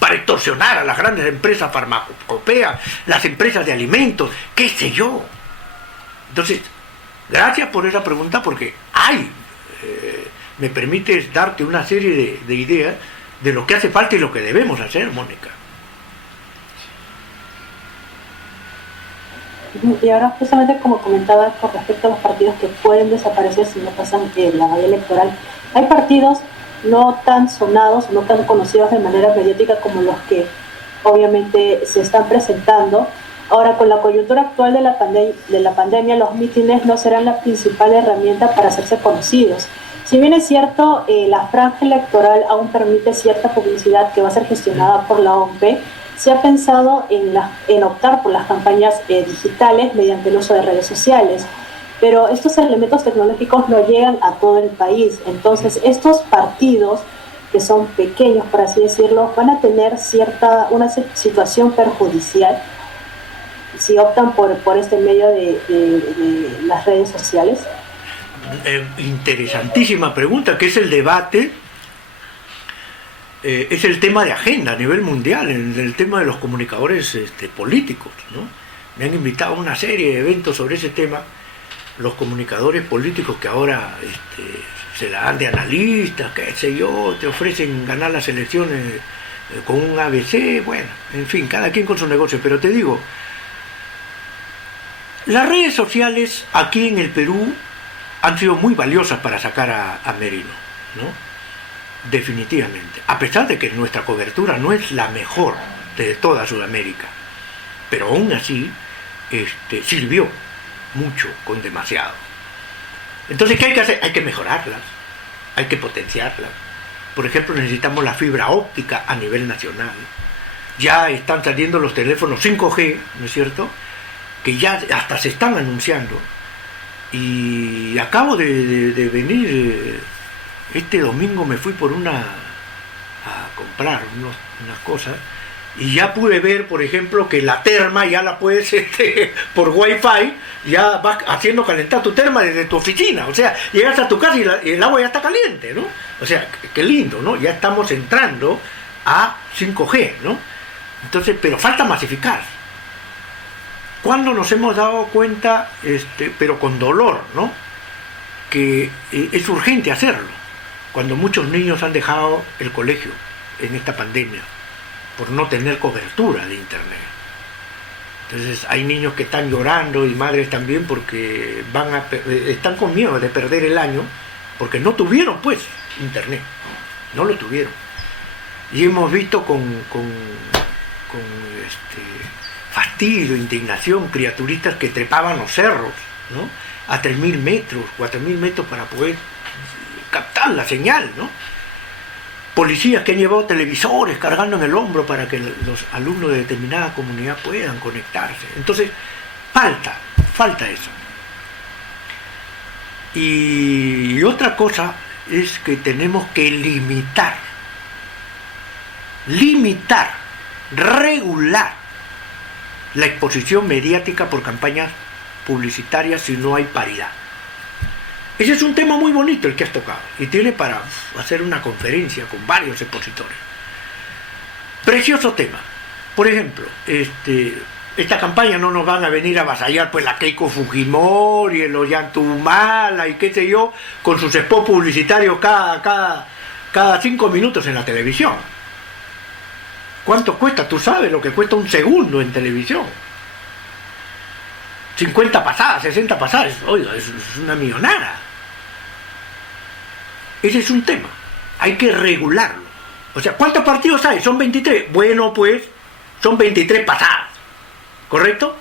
Para extorsionar a las grandes empresas farmacopeas, las empresas de alimentos, qué sé yo. Entonces, gracias por esa pregunta porque me permites darte una serie de ideas de lo que hace falta y lo que debemos hacer, Mónica. Y ahora, justamente como comentabas con respecto a los partidos que pueden desaparecer si no pasan la valla electoral, hay partidos no tan sonados, no tan conocidos de manera mediática como los que obviamente se están presentando. Ahora, con la coyuntura actual de la pandemia, los mítines no serán la principal herramienta para hacerse conocidos. Si bien es cierto, la franja electoral aún permite cierta publicidad que va a ser gestionada por la OMPE, se ha pensado en optar por las campañas digitales mediante el uso de redes sociales. Pero estos elementos tecnológicos no llegan a todo el país. Entonces, estos partidos, que son pequeños, por así decirlo, van a tener una situación perjudicial, si optan por este medio de las redes sociales? Interesantísima pregunta, que es el debate, es el tema de agenda a nivel mundial, el tema de los comunicadores políticos, ¿no? Me han invitado a una serie de eventos sobre ese tema, los comunicadores políticos que ahora se la dan de analistas, qué sé yo, te ofrecen ganar las elecciones con un ABC, bueno, en fin, cada quien con su negocio, pero te digo, las redes sociales aquí en el Perú han sido muy valiosas para sacar a Merino, ¿no? Definitivamente, a pesar de que nuestra cobertura no es la mejor de toda Sudamérica, pero aún así sirvió mucho con demasiado. Entonces, ¿qué hay que hacer? Hay que mejorarlas, hay que potenciarlas. Por ejemplo, necesitamos la fibra óptica a nivel nacional. Ya están saliendo los teléfonos 5G, ¿no es cierto?, que ya hasta se están anunciando. Y acabo de venir, este domingo me fui a comprar unas cosas, y ya pude ver, por ejemplo, que la terma ya la puedes, por wifi, ya vas haciendo calentar tu terma desde tu oficina. O sea, llegas a tu casa y el agua ya está caliente, ¿no? O sea, qué lindo, ¿no? Ya estamos entrando a 5G, ¿no? Entonces, pero falta masificar. ¿Cuándo nos hemos dado cuenta, pero con dolor, ¿no?, que es urgente hacerlo? Cuando muchos niños han dejado el colegio en esta pandemia por no tener cobertura de internet. Entonces hay niños que están llorando, y madres también, porque están con miedo de perder el año porque no tuvieron pues internet, no lo tuvieron. Y hemos visto con fastidio, indignación, criaturitas que trepaban los cerros, ¿no?, a 3.000 metros, 4.000 metros para poder captar la señal, ¿no? Policías que han llevado televisores cargando en el hombro para que los alumnos de determinada comunidad puedan conectarse. Entonces, falta eso. Y otra cosa es que tenemos que regular la exposición mediática por campañas publicitarias si no hay paridad. Ese es un tema muy bonito el que has tocado, y tiene para hacer una conferencia con varios expositores. Precioso tema. Por ejemplo, esta campaña no nos van a venir a avasallar pues la Keiko Fujimori, el Ollantaytamala y qué sé yo, con sus spots publicitarios cada 5 minutos en la televisión. ¿Cuánto cuesta? Tú sabes lo que cuesta un segundo en televisión. 50 pasadas, 60 pasadas, oiga, es una millonada. Ese es un tema, hay que regularlo. O sea, ¿cuántos partidos hay? Son 23. Bueno, pues, son 23 pasadas, ¿correcto?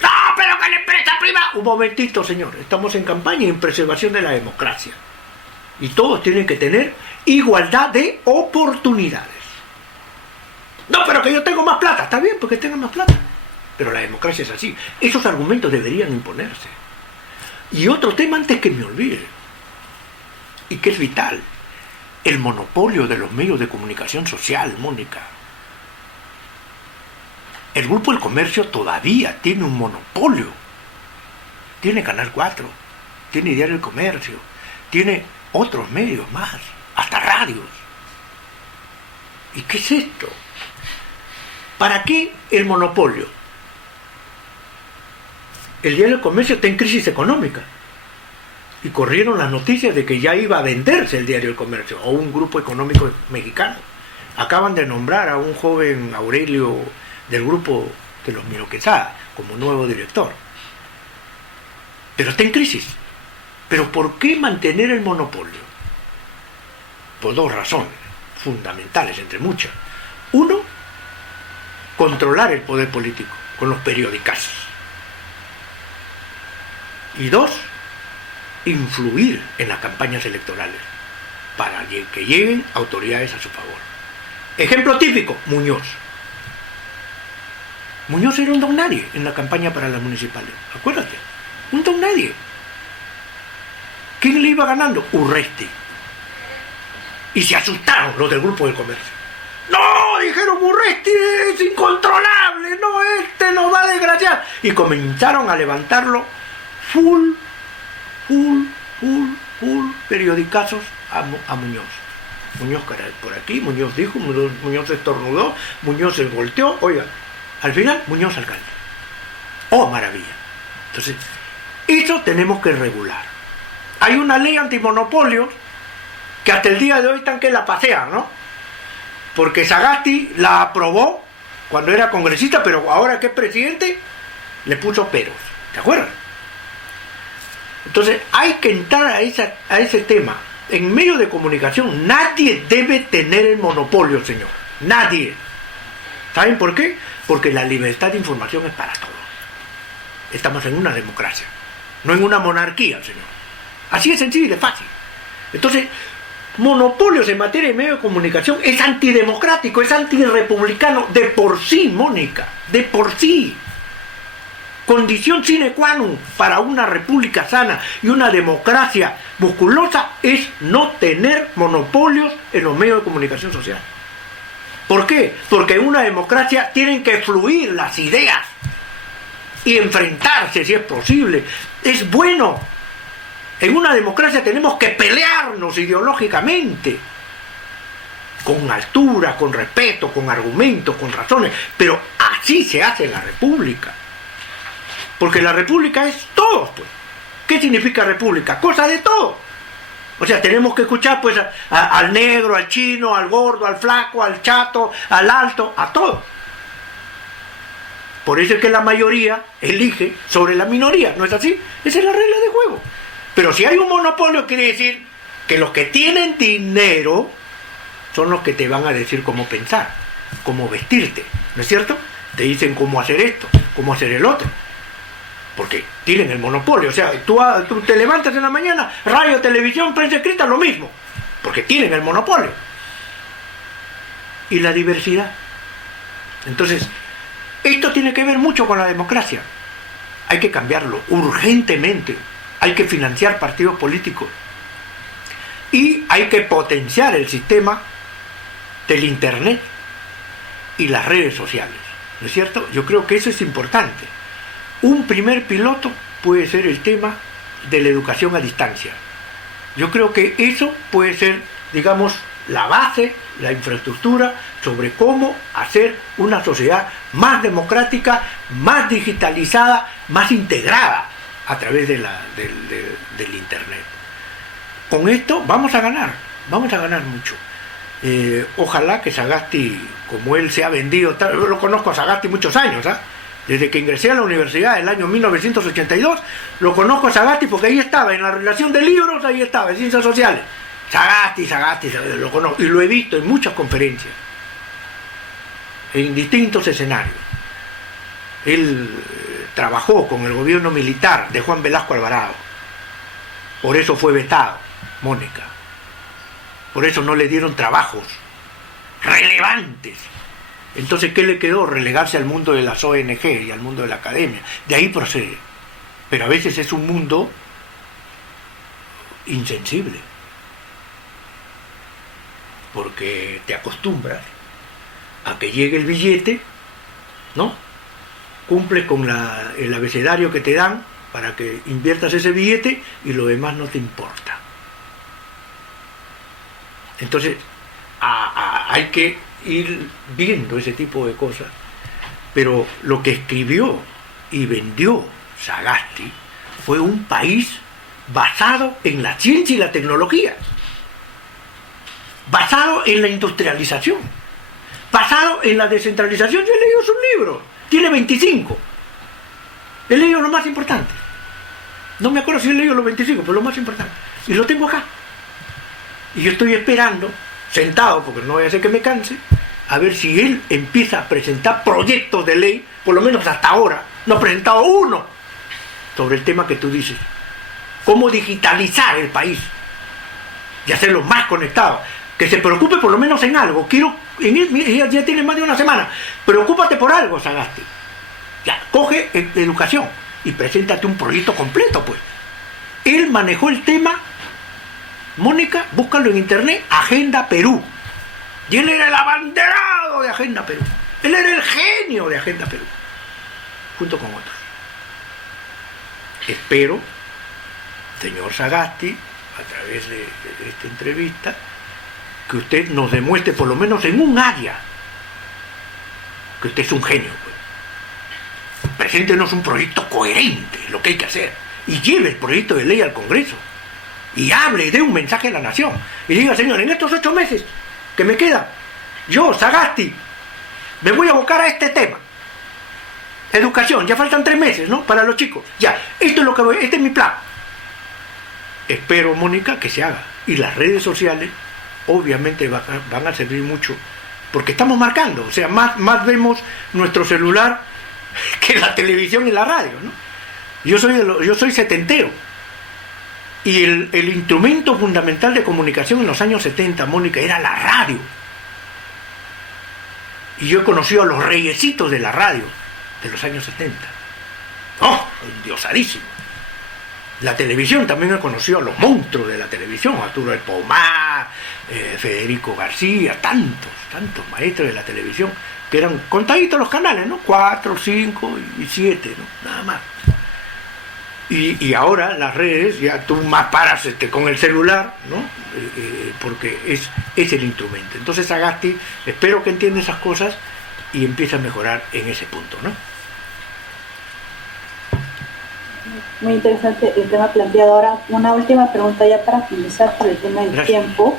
No, pero que la empresa privada. Un momentito, señor, estamos en campaña y en preservación de la democracia. Y todos tienen que tener igualdad de oportunidades. No, pero que yo tengo más plata. Está bien, porque tengan más plata. Pero la democracia es así. Esos argumentos deberían imponerse. Y otro tema antes que me olvide, y que es vital, el monopolio de los medios de comunicación social, Mónica. El Grupo del Comercio todavía tiene un monopolio. Tiene Canal 4, tiene Diario El Comercio, tiene otros medios más, hasta radios. ¿Y qué es esto? ¿Para qué el monopolio? El Diario El Comercio está en crisis económica. Y corrieron las noticias de que ya iba a venderse el Diario El Comercio, o un grupo económico mexicano. Acaban de nombrar a un joven Aurelio del grupo de los Miro Quesada como nuevo director. Pero está en crisis. ¿Pero por qué mantener el monopolio? Por dos razones fundamentales, entre muchas. Uno, controlar el poder político con los periodicazos. Y dos, influir en las campañas electorales para que lleguen autoridades a su favor. Ejemplo típico, Muñoz. Muñoz era un don nadie en la campaña para las municipales, acuérdate, un don nadie. ¿Quién le iba ganando? Urresti. Y se asustaron los del Grupo del Comercio. ¡No! Dijeron, Urresti es incontrolable, no, nos va a desgraciar. más, y comenzaron a levantarlo full periodicazos a Muñoz. Muñoz por aquí, Muñoz dijo, Muñoz estornudó, Muñoz se volteó, oiga, al final Muñoz alcalde. ¡Oh, maravilla! Entonces, eso tenemos que regular. Hay una ley antimonopolios que hasta el día de hoy están que la pasean, ¿no? Porque Sagasti la aprobó cuando era congresista, pero ahora que es presidente, le puso peros. ¿Te acuerdas? Entonces, hay que entrar a ese tema. En medios de comunicación, nadie debe tener el monopolio, señor. Nadie. ¿Saben por qué? Porque la libertad de información es para todos. Estamos en una democracia, no en una monarquía, señor. Así de sencillo y de fácil. Entonces, monopolios en materia de medios de comunicación es antidemocrático, es antirrepublicano de por sí, Mónica, de por sí. Condición sine qua non para una república sana y una democracia musculosa es no tener monopolios en los medios de comunicación social. ¿Por qué? Porque en una democracia tienen que fluir las ideas y enfrentarse si es posible. Es bueno. En una democracia tenemos que pelearnos ideológicamente, con altura, con respeto, con argumentos, con razones, pero así se hace la república. Porque la república es todos, pues. ¿Qué significa república? Cosa de todos. O sea, tenemos que escuchar pues al negro, al chino, al gordo, al flaco, al chato, al alto, a todos. Por eso es que la mayoría elige sobre la minoría, ¿no es así? Esa es la regla de juego. Pero si hay un monopolio, quiere decir que los que tienen dinero son los que te van a decir cómo pensar, cómo vestirte, ¿no es cierto? Te dicen cómo hacer esto, cómo hacer el otro. Porque tienen el monopolio. O sea, tú te levantas en la mañana, radio, televisión, prensa escrita, lo mismo. Porque tienen el monopolio. Y la diversidad. Entonces, esto tiene que ver mucho con la democracia. Hay que cambiarlo urgentemente. Hay que financiar partidos políticos. Y hay que potenciar el sistema del Internet y las redes sociales. ¿No es cierto? Yo creo que eso es importante. Un primer piloto puede ser el tema de la educación a distancia. Yo creo que eso puede ser, digamos, la base, la infraestructura sobre cómo hacer una sociedad más democrática, más digitalizada, más integrada a través del Internet. Con esto vamos a ganar mucho. Ojalá que Sagasti, como él se ha vendido, yo lo conozco a Sagasti muchos años, ¿eh? Desde que ingresé a la universidad en el año 1982, lo conozco a Sagasti porque ahí estaba, en la relación de libros, ahí estaba, en ciencias sociales. Sagasti, lo conozco, y lo he visto en muchas conferencias, en distintos escenarios. Él trabajó con el gobierno militar de Juan Velasco Alvarado. Por eso fue vetado, Mónica. Por eso no le dieron trabajos relevantes. Entonces, ¿qué le quedó? Relegarse al mundo de las ONG y al mundo de la academia. De ahí procede. Pero a veces es un mundo insensible. Porque te acostumbras a que llegue el billete, ¿no? Cumples con el abecedario que te dan para que inviertas ese billete y lo demás no te importa. Entonces, hay que ir viendo ese tipo de cosas. Pero lo que escribió y vendió Sagasti fue un país basado en la ciencia y la tecnología, basado en la industrialización, basado en la descentralización. Yo he leído sus libros, tiene 25. He leído lo más importante. No me acuerdo si he leído los 25, pero lo más importante. Y lo tengo acá. Y yo estoy esperando, sentado, porque no voy a hacer que me canse, a ver si él empieza a presentar proyectos de ley, por lo menos hasta ahora, no ha presentado uno, sobre el tema que tú dices. Cómo digitalizar el país y hacerlo más conectado. Que se preocupe por lo menos en algo. Ya tiene más de una semana. Preocúpate por algo, Sagasti. Ya, coge educación y preséntate un proyecto completo, pues. Él manejó el tema, Mónica, búscalo en internet, Agenda Perú. Y él era el abanderado de Agenda Perú. Él era el genio de Agenda Perú. junto con otros. Espero, señor Sagasti, a través de esta entrevista, que usted nos demuestre, por lo menos en un área, que usted es un genio. Pues. Preséntenos un proyecto coherente, lo que hay que hacer, y lleve el proyecto de ley al Congreso, y hable y dé un mensaje a la nación, y diga, señor, en estos 8 meses que me quedan, yo, Sagasti, me voy a abocar a este tema. Educación, ya faltan 3 meses, ¿no? Para los chicos. Ya, esto es lo que voy, este es mi plan. Espero, Mónica, que se haga. Y las redes sociales, obviamente, van a servir mucho, porque estamos marcando, o sea, más vemos nuestro celular que la televisión y la radio, ¿no? Yo soy setentero. Y el instrumento fundamental de comunicación en los años 70, Mónica, era la radio. Y yo he conocido a los reyesitos de la radio de los años 70. ¡Oh! Endiosadísimo. La televisión también he conocido a los monstruos de la televisión, Arturo El Pomar, Federico García, tantos maestros de la televisión, que eran contaditos los canales, ¿no? 4, 5 y 7, ¿no? Nada más. Y ahora las redes, ya tú más paras con el celular, ¿no? Porque es el instrumento. Entonces, Sagasti, espero que entienda esas cosas y empiece a mejorar en ese punto, ¿no? Muy interesante el tema planteado. Ahora, una última pregunta ya para finalizar por el tema del Gracias. tiempo.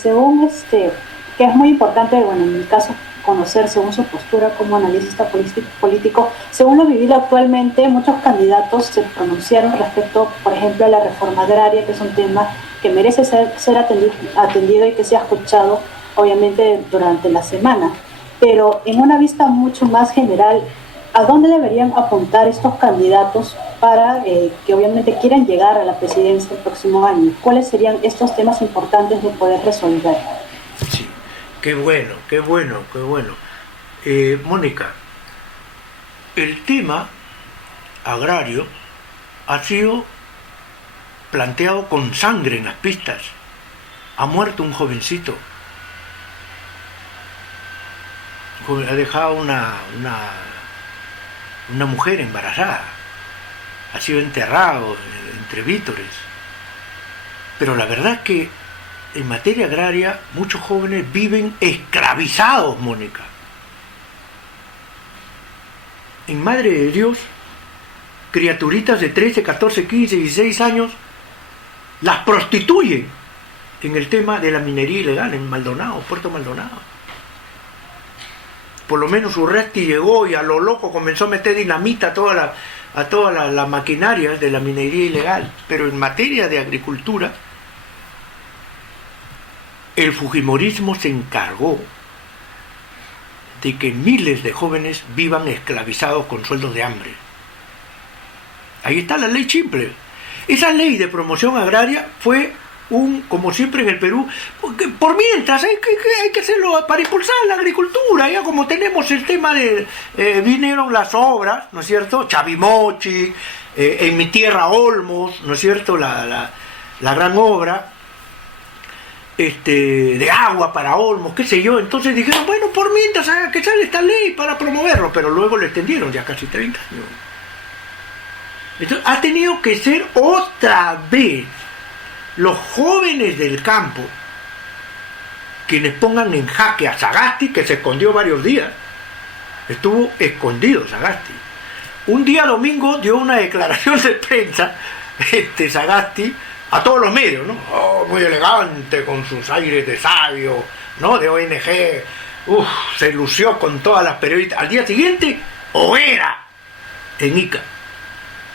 Según que es muy importante, bueno, en mi caso, conocer según su postura como analista político, según lo vivido actualmente, muchos candidatos se pronunciaron respecto, por ejemplo, a la reforma agraria, que es un tema que merece ser atendido y que se ha escuchado, obviamente, durante la semana. Pero en una vista mucho más general, ¿a dónde deberían apuntar estos candidatos para que obviamente quieran llegar a la presidencia el próximo año? ¿Cuáles serían estos temas importantes de poder resolver? Sí, qué bueno. Mónica, el tema agrario ha sido planteado con sangre en las pistas. Ha muerto un jovencito. Ha dejado una mujer embarazada. Ha sido enterrado entre vítores. Pero la verdad es que en materia agraria muchos jóvenes viven esclavizados, Mónica. En Madre de Dios, criaturitas de 13, 14, 15, 16 años las prostituyen en el tema de la minería ilegal en Maldonado, Puerto Maldonado. Por lo menos Urresti llegó y a lo loco comenzó a meter dinamita a todas las maquinarias de la minería ilegal. Pero en materia de agricultura, el fujimorismo se encargó de que miles de jóvenes vivan esclavizados con sueldos de hambre. Ahí está la ley Chimple. Esa ley de promoción agraria fue como siempre en el Perú, porque por mientras hay que hacerlo para impulsar la agricultura, ya como tenemos el tema de, vinieron las obras, ¿no es cierto? Chavimochi, en mi tierra Olmos, ¿no es cierto? La gran obra, de agua para Olmos, qué sé yo. Entonces dijeron, bueno, por mientras que sale esta ley para promoverlo, pero luego lo extendieron ya casi 30 años. Entonces ha tenido que ser otra vez los jóvenes del campo quienes pongan en jaque a Sagasti, que se escondió varios días. Estuvo escondido Sagasti. Un día domingo dio una declaración de prensa, Sagasti, a todos los medios, ¿no? Oh, muy elegante, con sus aires de sabio, ¿no? De ONG. Se lució con todas las periodistas. Al día siguiente, hoguera en Ica.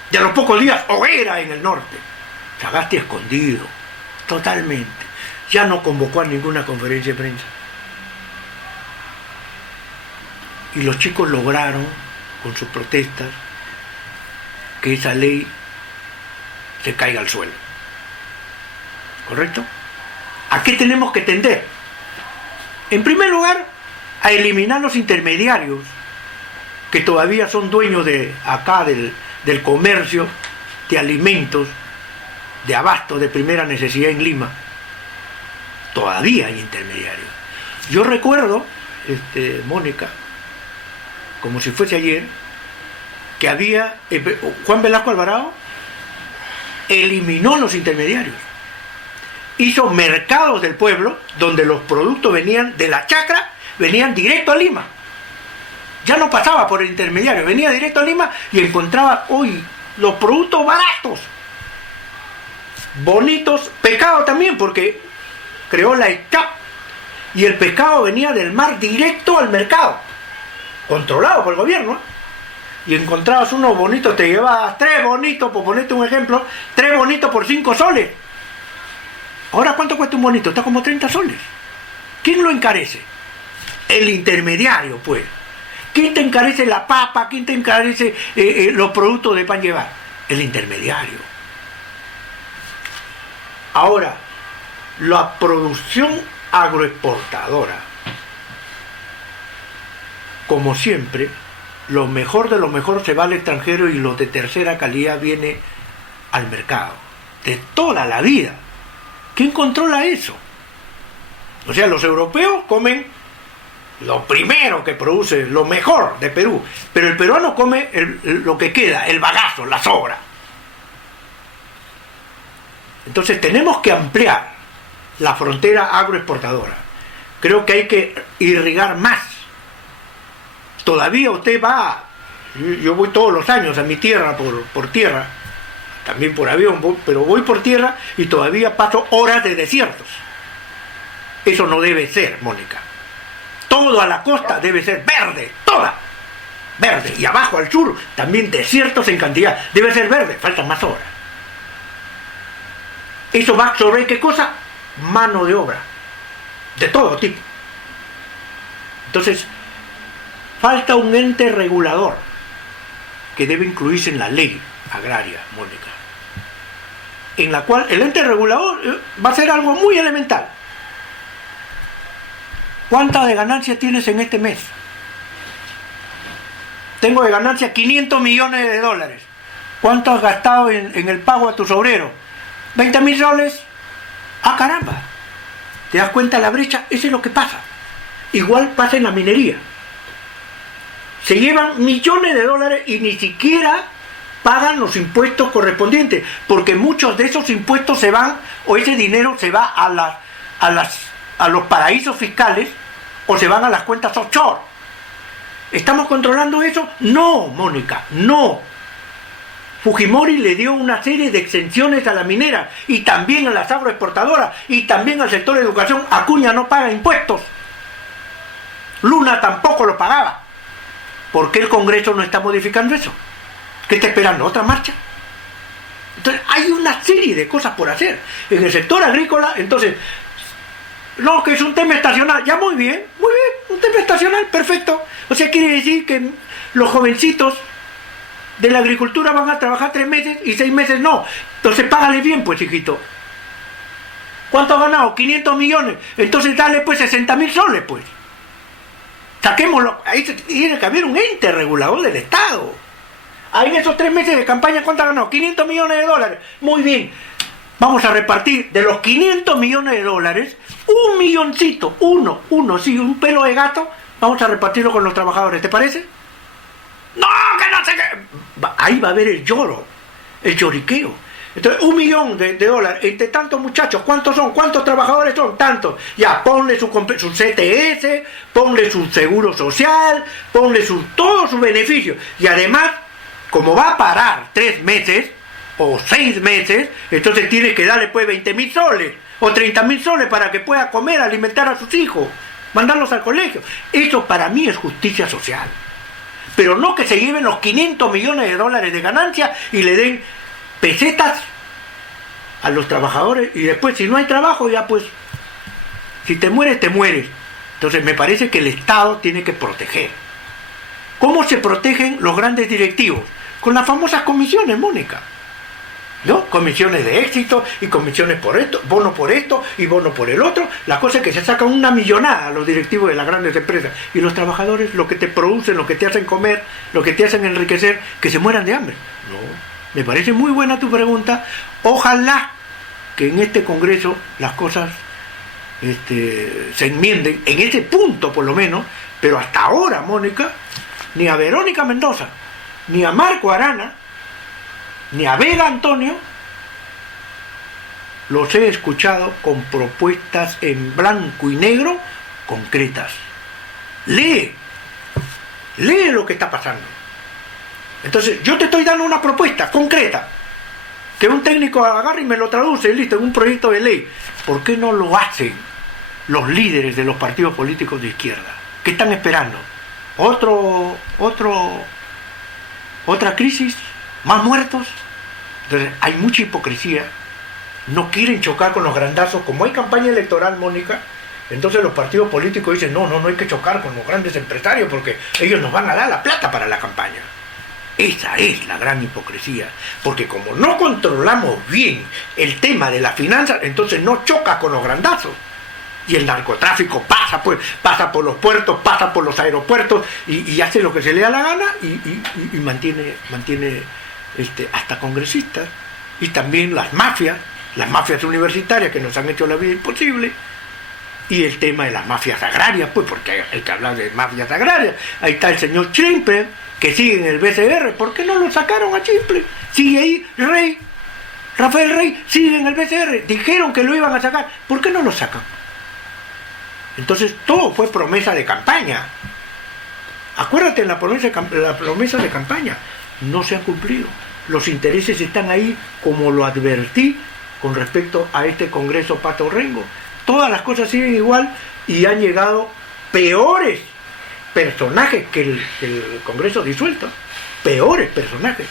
Y a los pocos días, hoguera en el norte. Sagasti escondido, totalmente. Ya no convocó a ninguna conferencia de prensa. Y los chicos lograron, con sus protestas, que esa ley se caiga al suelo. ¿Correcto? ¿A qué tenemos que tender? En primer lugar, a eliminar los intermediarios que todavía son dueños de acá del comercio de alimentos, de abasto de primera necesidad en Lima. Todavía hay intermediarios. Yo recuerdo, Mónica, como si fuese ayer, que había, Juan Velasco Alvarado eliminó los intermediarios. Hizo mercados del pueblo donde los productos venían de la chacra, venían directo a Lima. Ya no pasaba por el intermediario, venía directo a Lima y encontraba hoy los productos baratos, bonitos, pescado también, porque creó la ECAP y el pescado venía del mar directo al mercado, controlado por el gobierno. Y encontrabas unos bonitos, te llevabas 3 bonitos, por ponerte un ejemplo, 3 bonitos por 5 soles. Ahora, ¿cuánto cuesta un bonito? Está como 30 soles. ¿Quién lo encarece? El intermediario, pues. ¿Quién te encarece la papa? ¿Quién te encarece los productos de pan llevar? El intermediario. Ahora, la producción agroexportadora, como siempre, lo mejor de lo mejor se va al extranjero y lo de tercera calidad viene al mercado. De toda la vida. ¿Quién controla eso? O sea, los europeos comen lo primero que produce, lo mejor de Perú, pero el peruano come lo que queda, el bagazo, la sobra. Entonces tenemos que ampliar la frontera agroexportadora. Creo que hay que irrigar más. Todavía usted va, yo voy todos los años a mi tierra por tierra, también por avión, pero voy por tierra y todavía paso horas de desiertos. Eso no debe ser, Mónica. Todo a la costa debe ser verde, toda verde. Y abajo al sur también desiertos en cantidad. Debe ser verde, faltan más horas. Eso va sobre ¿qué cosa? Mano de obra. De todo tipo. Entonces, falta un ente regulador que debe incluirse en la ley agraria, Mónica. En la cual el ente regulador va a ser algo muy elemental. ¿Cuánta de ganancia tienes en este mes? Tengo de ganancia 500 millones de dólares. ¿Cuánto has gastado en el pago a tus obreros? 20.000 soles. ¡Ah, caramba! ¿Te das cuenta la brecha? Eso es lo que pasa. Igual pasa en la minería. Se llevan millones de dólares y ni siquiera pagan los impuestos correspondientes, porque muchos de esos impuestos se van, o ese dinero se va a los paraísos fiscales, o se van a las cuentas offshore. ¿Estamos controlando eso? No, Mónica, no. Fujimori le dio una serie de exenciones a la minera, y también a las agroexportadoras, y también al sector de educación. Acuña no paga impuestos. Luna tampoco lo pagaba. ¿Por qué el Congreso no está modificando eso? ¿Qué está esperando? ¿Otra marcha? Entonces, hay una serie de cosas por hacer. En el sector agrícola, entonces, no, que es un tema estacional. Ya muy bien, un tema estacional, perfecto. O sea, quiere decir que los jovencitos de la agricultura van a trabajar 3 meses y 6 meses no. Entonces, págale bien, pues, hijito. ¿Cuánto ha ganado? 500 millones. Entonces, dale, pues, 60.000 soles, pues. Saquémoslo. Ahí tiene que haber un ente regulador del Estado. Ahí en esos 3 meses de campaña, ¿cuánto ha ganado? 500 millones de dólares. Muy bien. Vamos a repartir de los 500 millones de dólares, un milloncito, sí, un pelo de gato, vamos a repartirlo con los trabajadores. ¿Te parece? No, que no sé qué. Ahí va a haber el lloro, el lloriqueo. Entonces, 1 millón de dólares entre tantos muchachos. ¿Cuántos son? ¿Cuántos trabajadores son? Tantos. Ya, ponle su CTS, ponle su seguro social, ponle todos sus beneficios. Y además, como va a parar 3 meses o 6 meses, entonces tiene que darle pues 20.000 soles o 30.000 soles para que pueda comer, alimentar a sus hijos, mandarlos al colegio. Eso para mí es justicia social. Pero no que se lleven los 500 millones de dólares de ganancia y le den pesetas a los trabajadores, y después si no hay trabajo, ya pues, si te mueres, te mueres. Entonces me parece que el Estado tiene que proteger. ¿Cómo se protegen los grandes directivos? Con las famosas comisiones, Mónica, ¿no? Comisiones de éxito y comisiones por esto, bono por esto y bono por el otro. La cosa es que se sacan una millonada a los directivos de las grandes empresas, y los trabajadores, lo que te producen, lo que te hacen comer, lo que te hacen enriquecer, que se mueran de hambre. No. Me parece muy buena tu pregunta. Ojalá que en este Congreso las cosas se enmienden, en ese punto por lo menos, pero hasta ahora, Mónica, ni a Verónica Mendoza, ni a Marco Arana, ni a Vega Antonio, los he escuchado con propuestas en blanco y negro concretas. Lee lo que está pasando. Entonces, yo te estoy dando una propuesta concreta, que un técnico agarre y me lo traduce, listo, en un proyecto de ley. ¿Por qué no lo hacen los líderes de los partidos políticos de izquierda? ¿Qué están esperando? ¿Otra crisis? ¿Más muertos? Entonces, hay mucha hipocresía. No quieren chocar con los grandazos. Como hay campaña electoral, Mónica, entonces los partidos políticos dicen, no hay que chocar con los grandes empresarios porque ellos nos van a dar la plata para la campaña. Esa es la gran hipocresía, porque como no controlamos bien el tema de las finanzas, entonces no choca con los grandazos. Y el narcotráfico pasa por los puertos, pasa por los aeropuertos y hace lo que se le da la gana y mantiene hasta congresistas. Y también las mafias universitarias que nos han hecho la vida imposible. Y el tema de las mafias agrarias, pues porque hay que hablar de mafias agrarias. Ahí está el señor Chimple, que sigue en el BCR. ¿Por qué no lo sacaron a Chimple? Sigue ahí Rafael Rey sigue en el BCR. Dijeron que lo iban a sacar. ¿Por qué no lo sacan? Entonces todo fue promesa de campaña. Acuérdate, la promesa de campaña no se han cumplido. Los intereses están ahí, como lo advertí con respecto a este Congreso Pato Rengo. Todas las cosas siguen igual y han llegado peores personajes que el Congreso disuelto. Peores personajes.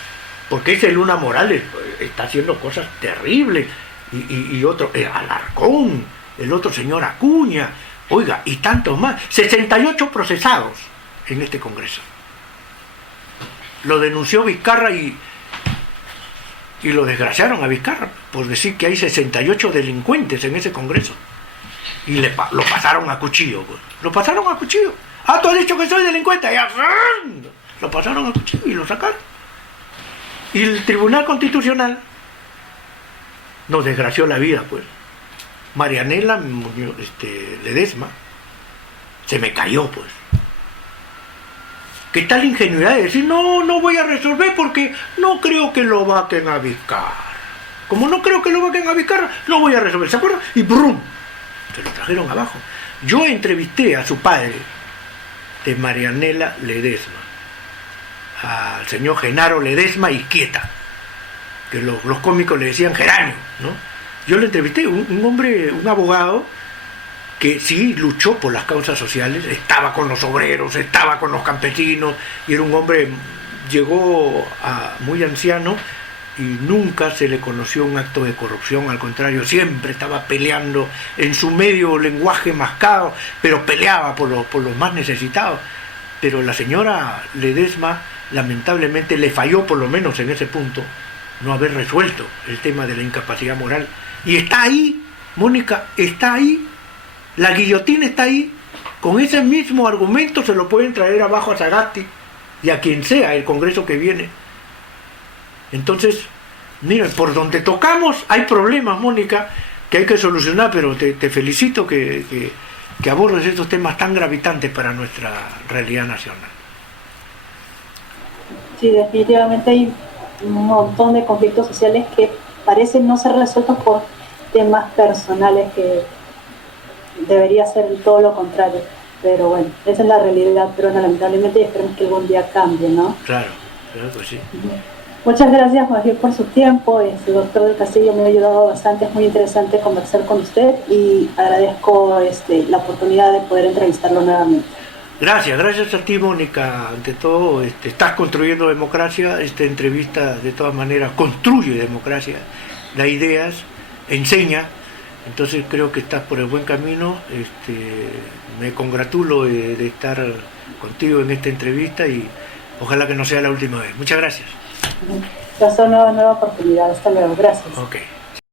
Porque ese Luna Morales está haciendo cosas terribles. Y otro, Alarcón, el otro señor Acuña, oiga, y tantos más. 68 procesados en este Congreso. Lo denunció Vizcarra y lo desgraciaron a Vizcarra por decir que hay 68 delincuentes en ese Congreso. Y lo pasaron a cuchillo. Pues. Lo pasaron a cuchillo. Ah, tú has dicho que soy delincuente. Ya, lo pasaron a cuchillo y lo sacaron. Y el Tribunal Constitucional nos desgració la vida, pues. Marianela Ledesma se me cayó, pues. ¿Qué tal ingenuidad de decir, no voy a resolver porque no creo que lo vaquen a Vizcarra? Como no creo que lo vaquen a Vizcarra, no voy a resolver, ¿se acuerdan? Y ¡brum! Se lo trajeron abajo. Yo entrevisté a su padre, de Marianela Ledesma, al señor Genaro Ledesma Izquieta, que los cómicos le decían Geranio, ¿no? Yo le entrevisté, un hombre, un abogado, que sí luchó por las causas sociales, estaba con los obreros, estaba con los campesinos, y era un hombre, llegó a muy anciano, y nunca se le conoció un acto de corrupción, al contrario, siempre estaba peleando en su medio lenguaje mascado, pero peleaba por los más necesitados. Pero la señora Ledesma lamentablemente le falló, por lo menos en ese punto, no haber resuelto el tema de la incapacidad moral. Y está ahí, Mónica, está ahí, la guillotina está ahí, con ese mismo argumento se lo pueden traer abajo a Sagasti y a quien sea el Congreso que viene. Entonces, miren, por donde tocamos hay problemas, Mónica, que hay que solucionar, pero te felicito que abordes estos temas tan gravitantes para nuestra realidad nacional. Sí, definitivamente hay un montón de conflictos sociales que parecen no ser resueltos por temas personales, que debería ser todo lo contrario. Pero bueno, esa es la realidad peruana, lamentablemente, y esperemos que algún día cambie, ¿no? Claro que sí. Muchas gracias, Joaquín, por su tiempo. Doctor del Castillo, me ha ayudado bastante, es muy interesante conversar con usted y agradezco la oportunidad de poder entrevistarlo nuevamente. Gracias a ti, Mónica. Ante todo, estás construyendo democracia. Esta entrevista, de todas maneras, construye democracia, da ideas, enseña. Entonces creo que estás por el buen camino. Me congratulo de estar contigo en esta entrevista y ojalá que no sea la última vez. Muchas gracias. Hasta una nueva oportunidad. Hasta luego. Gracias. Okay.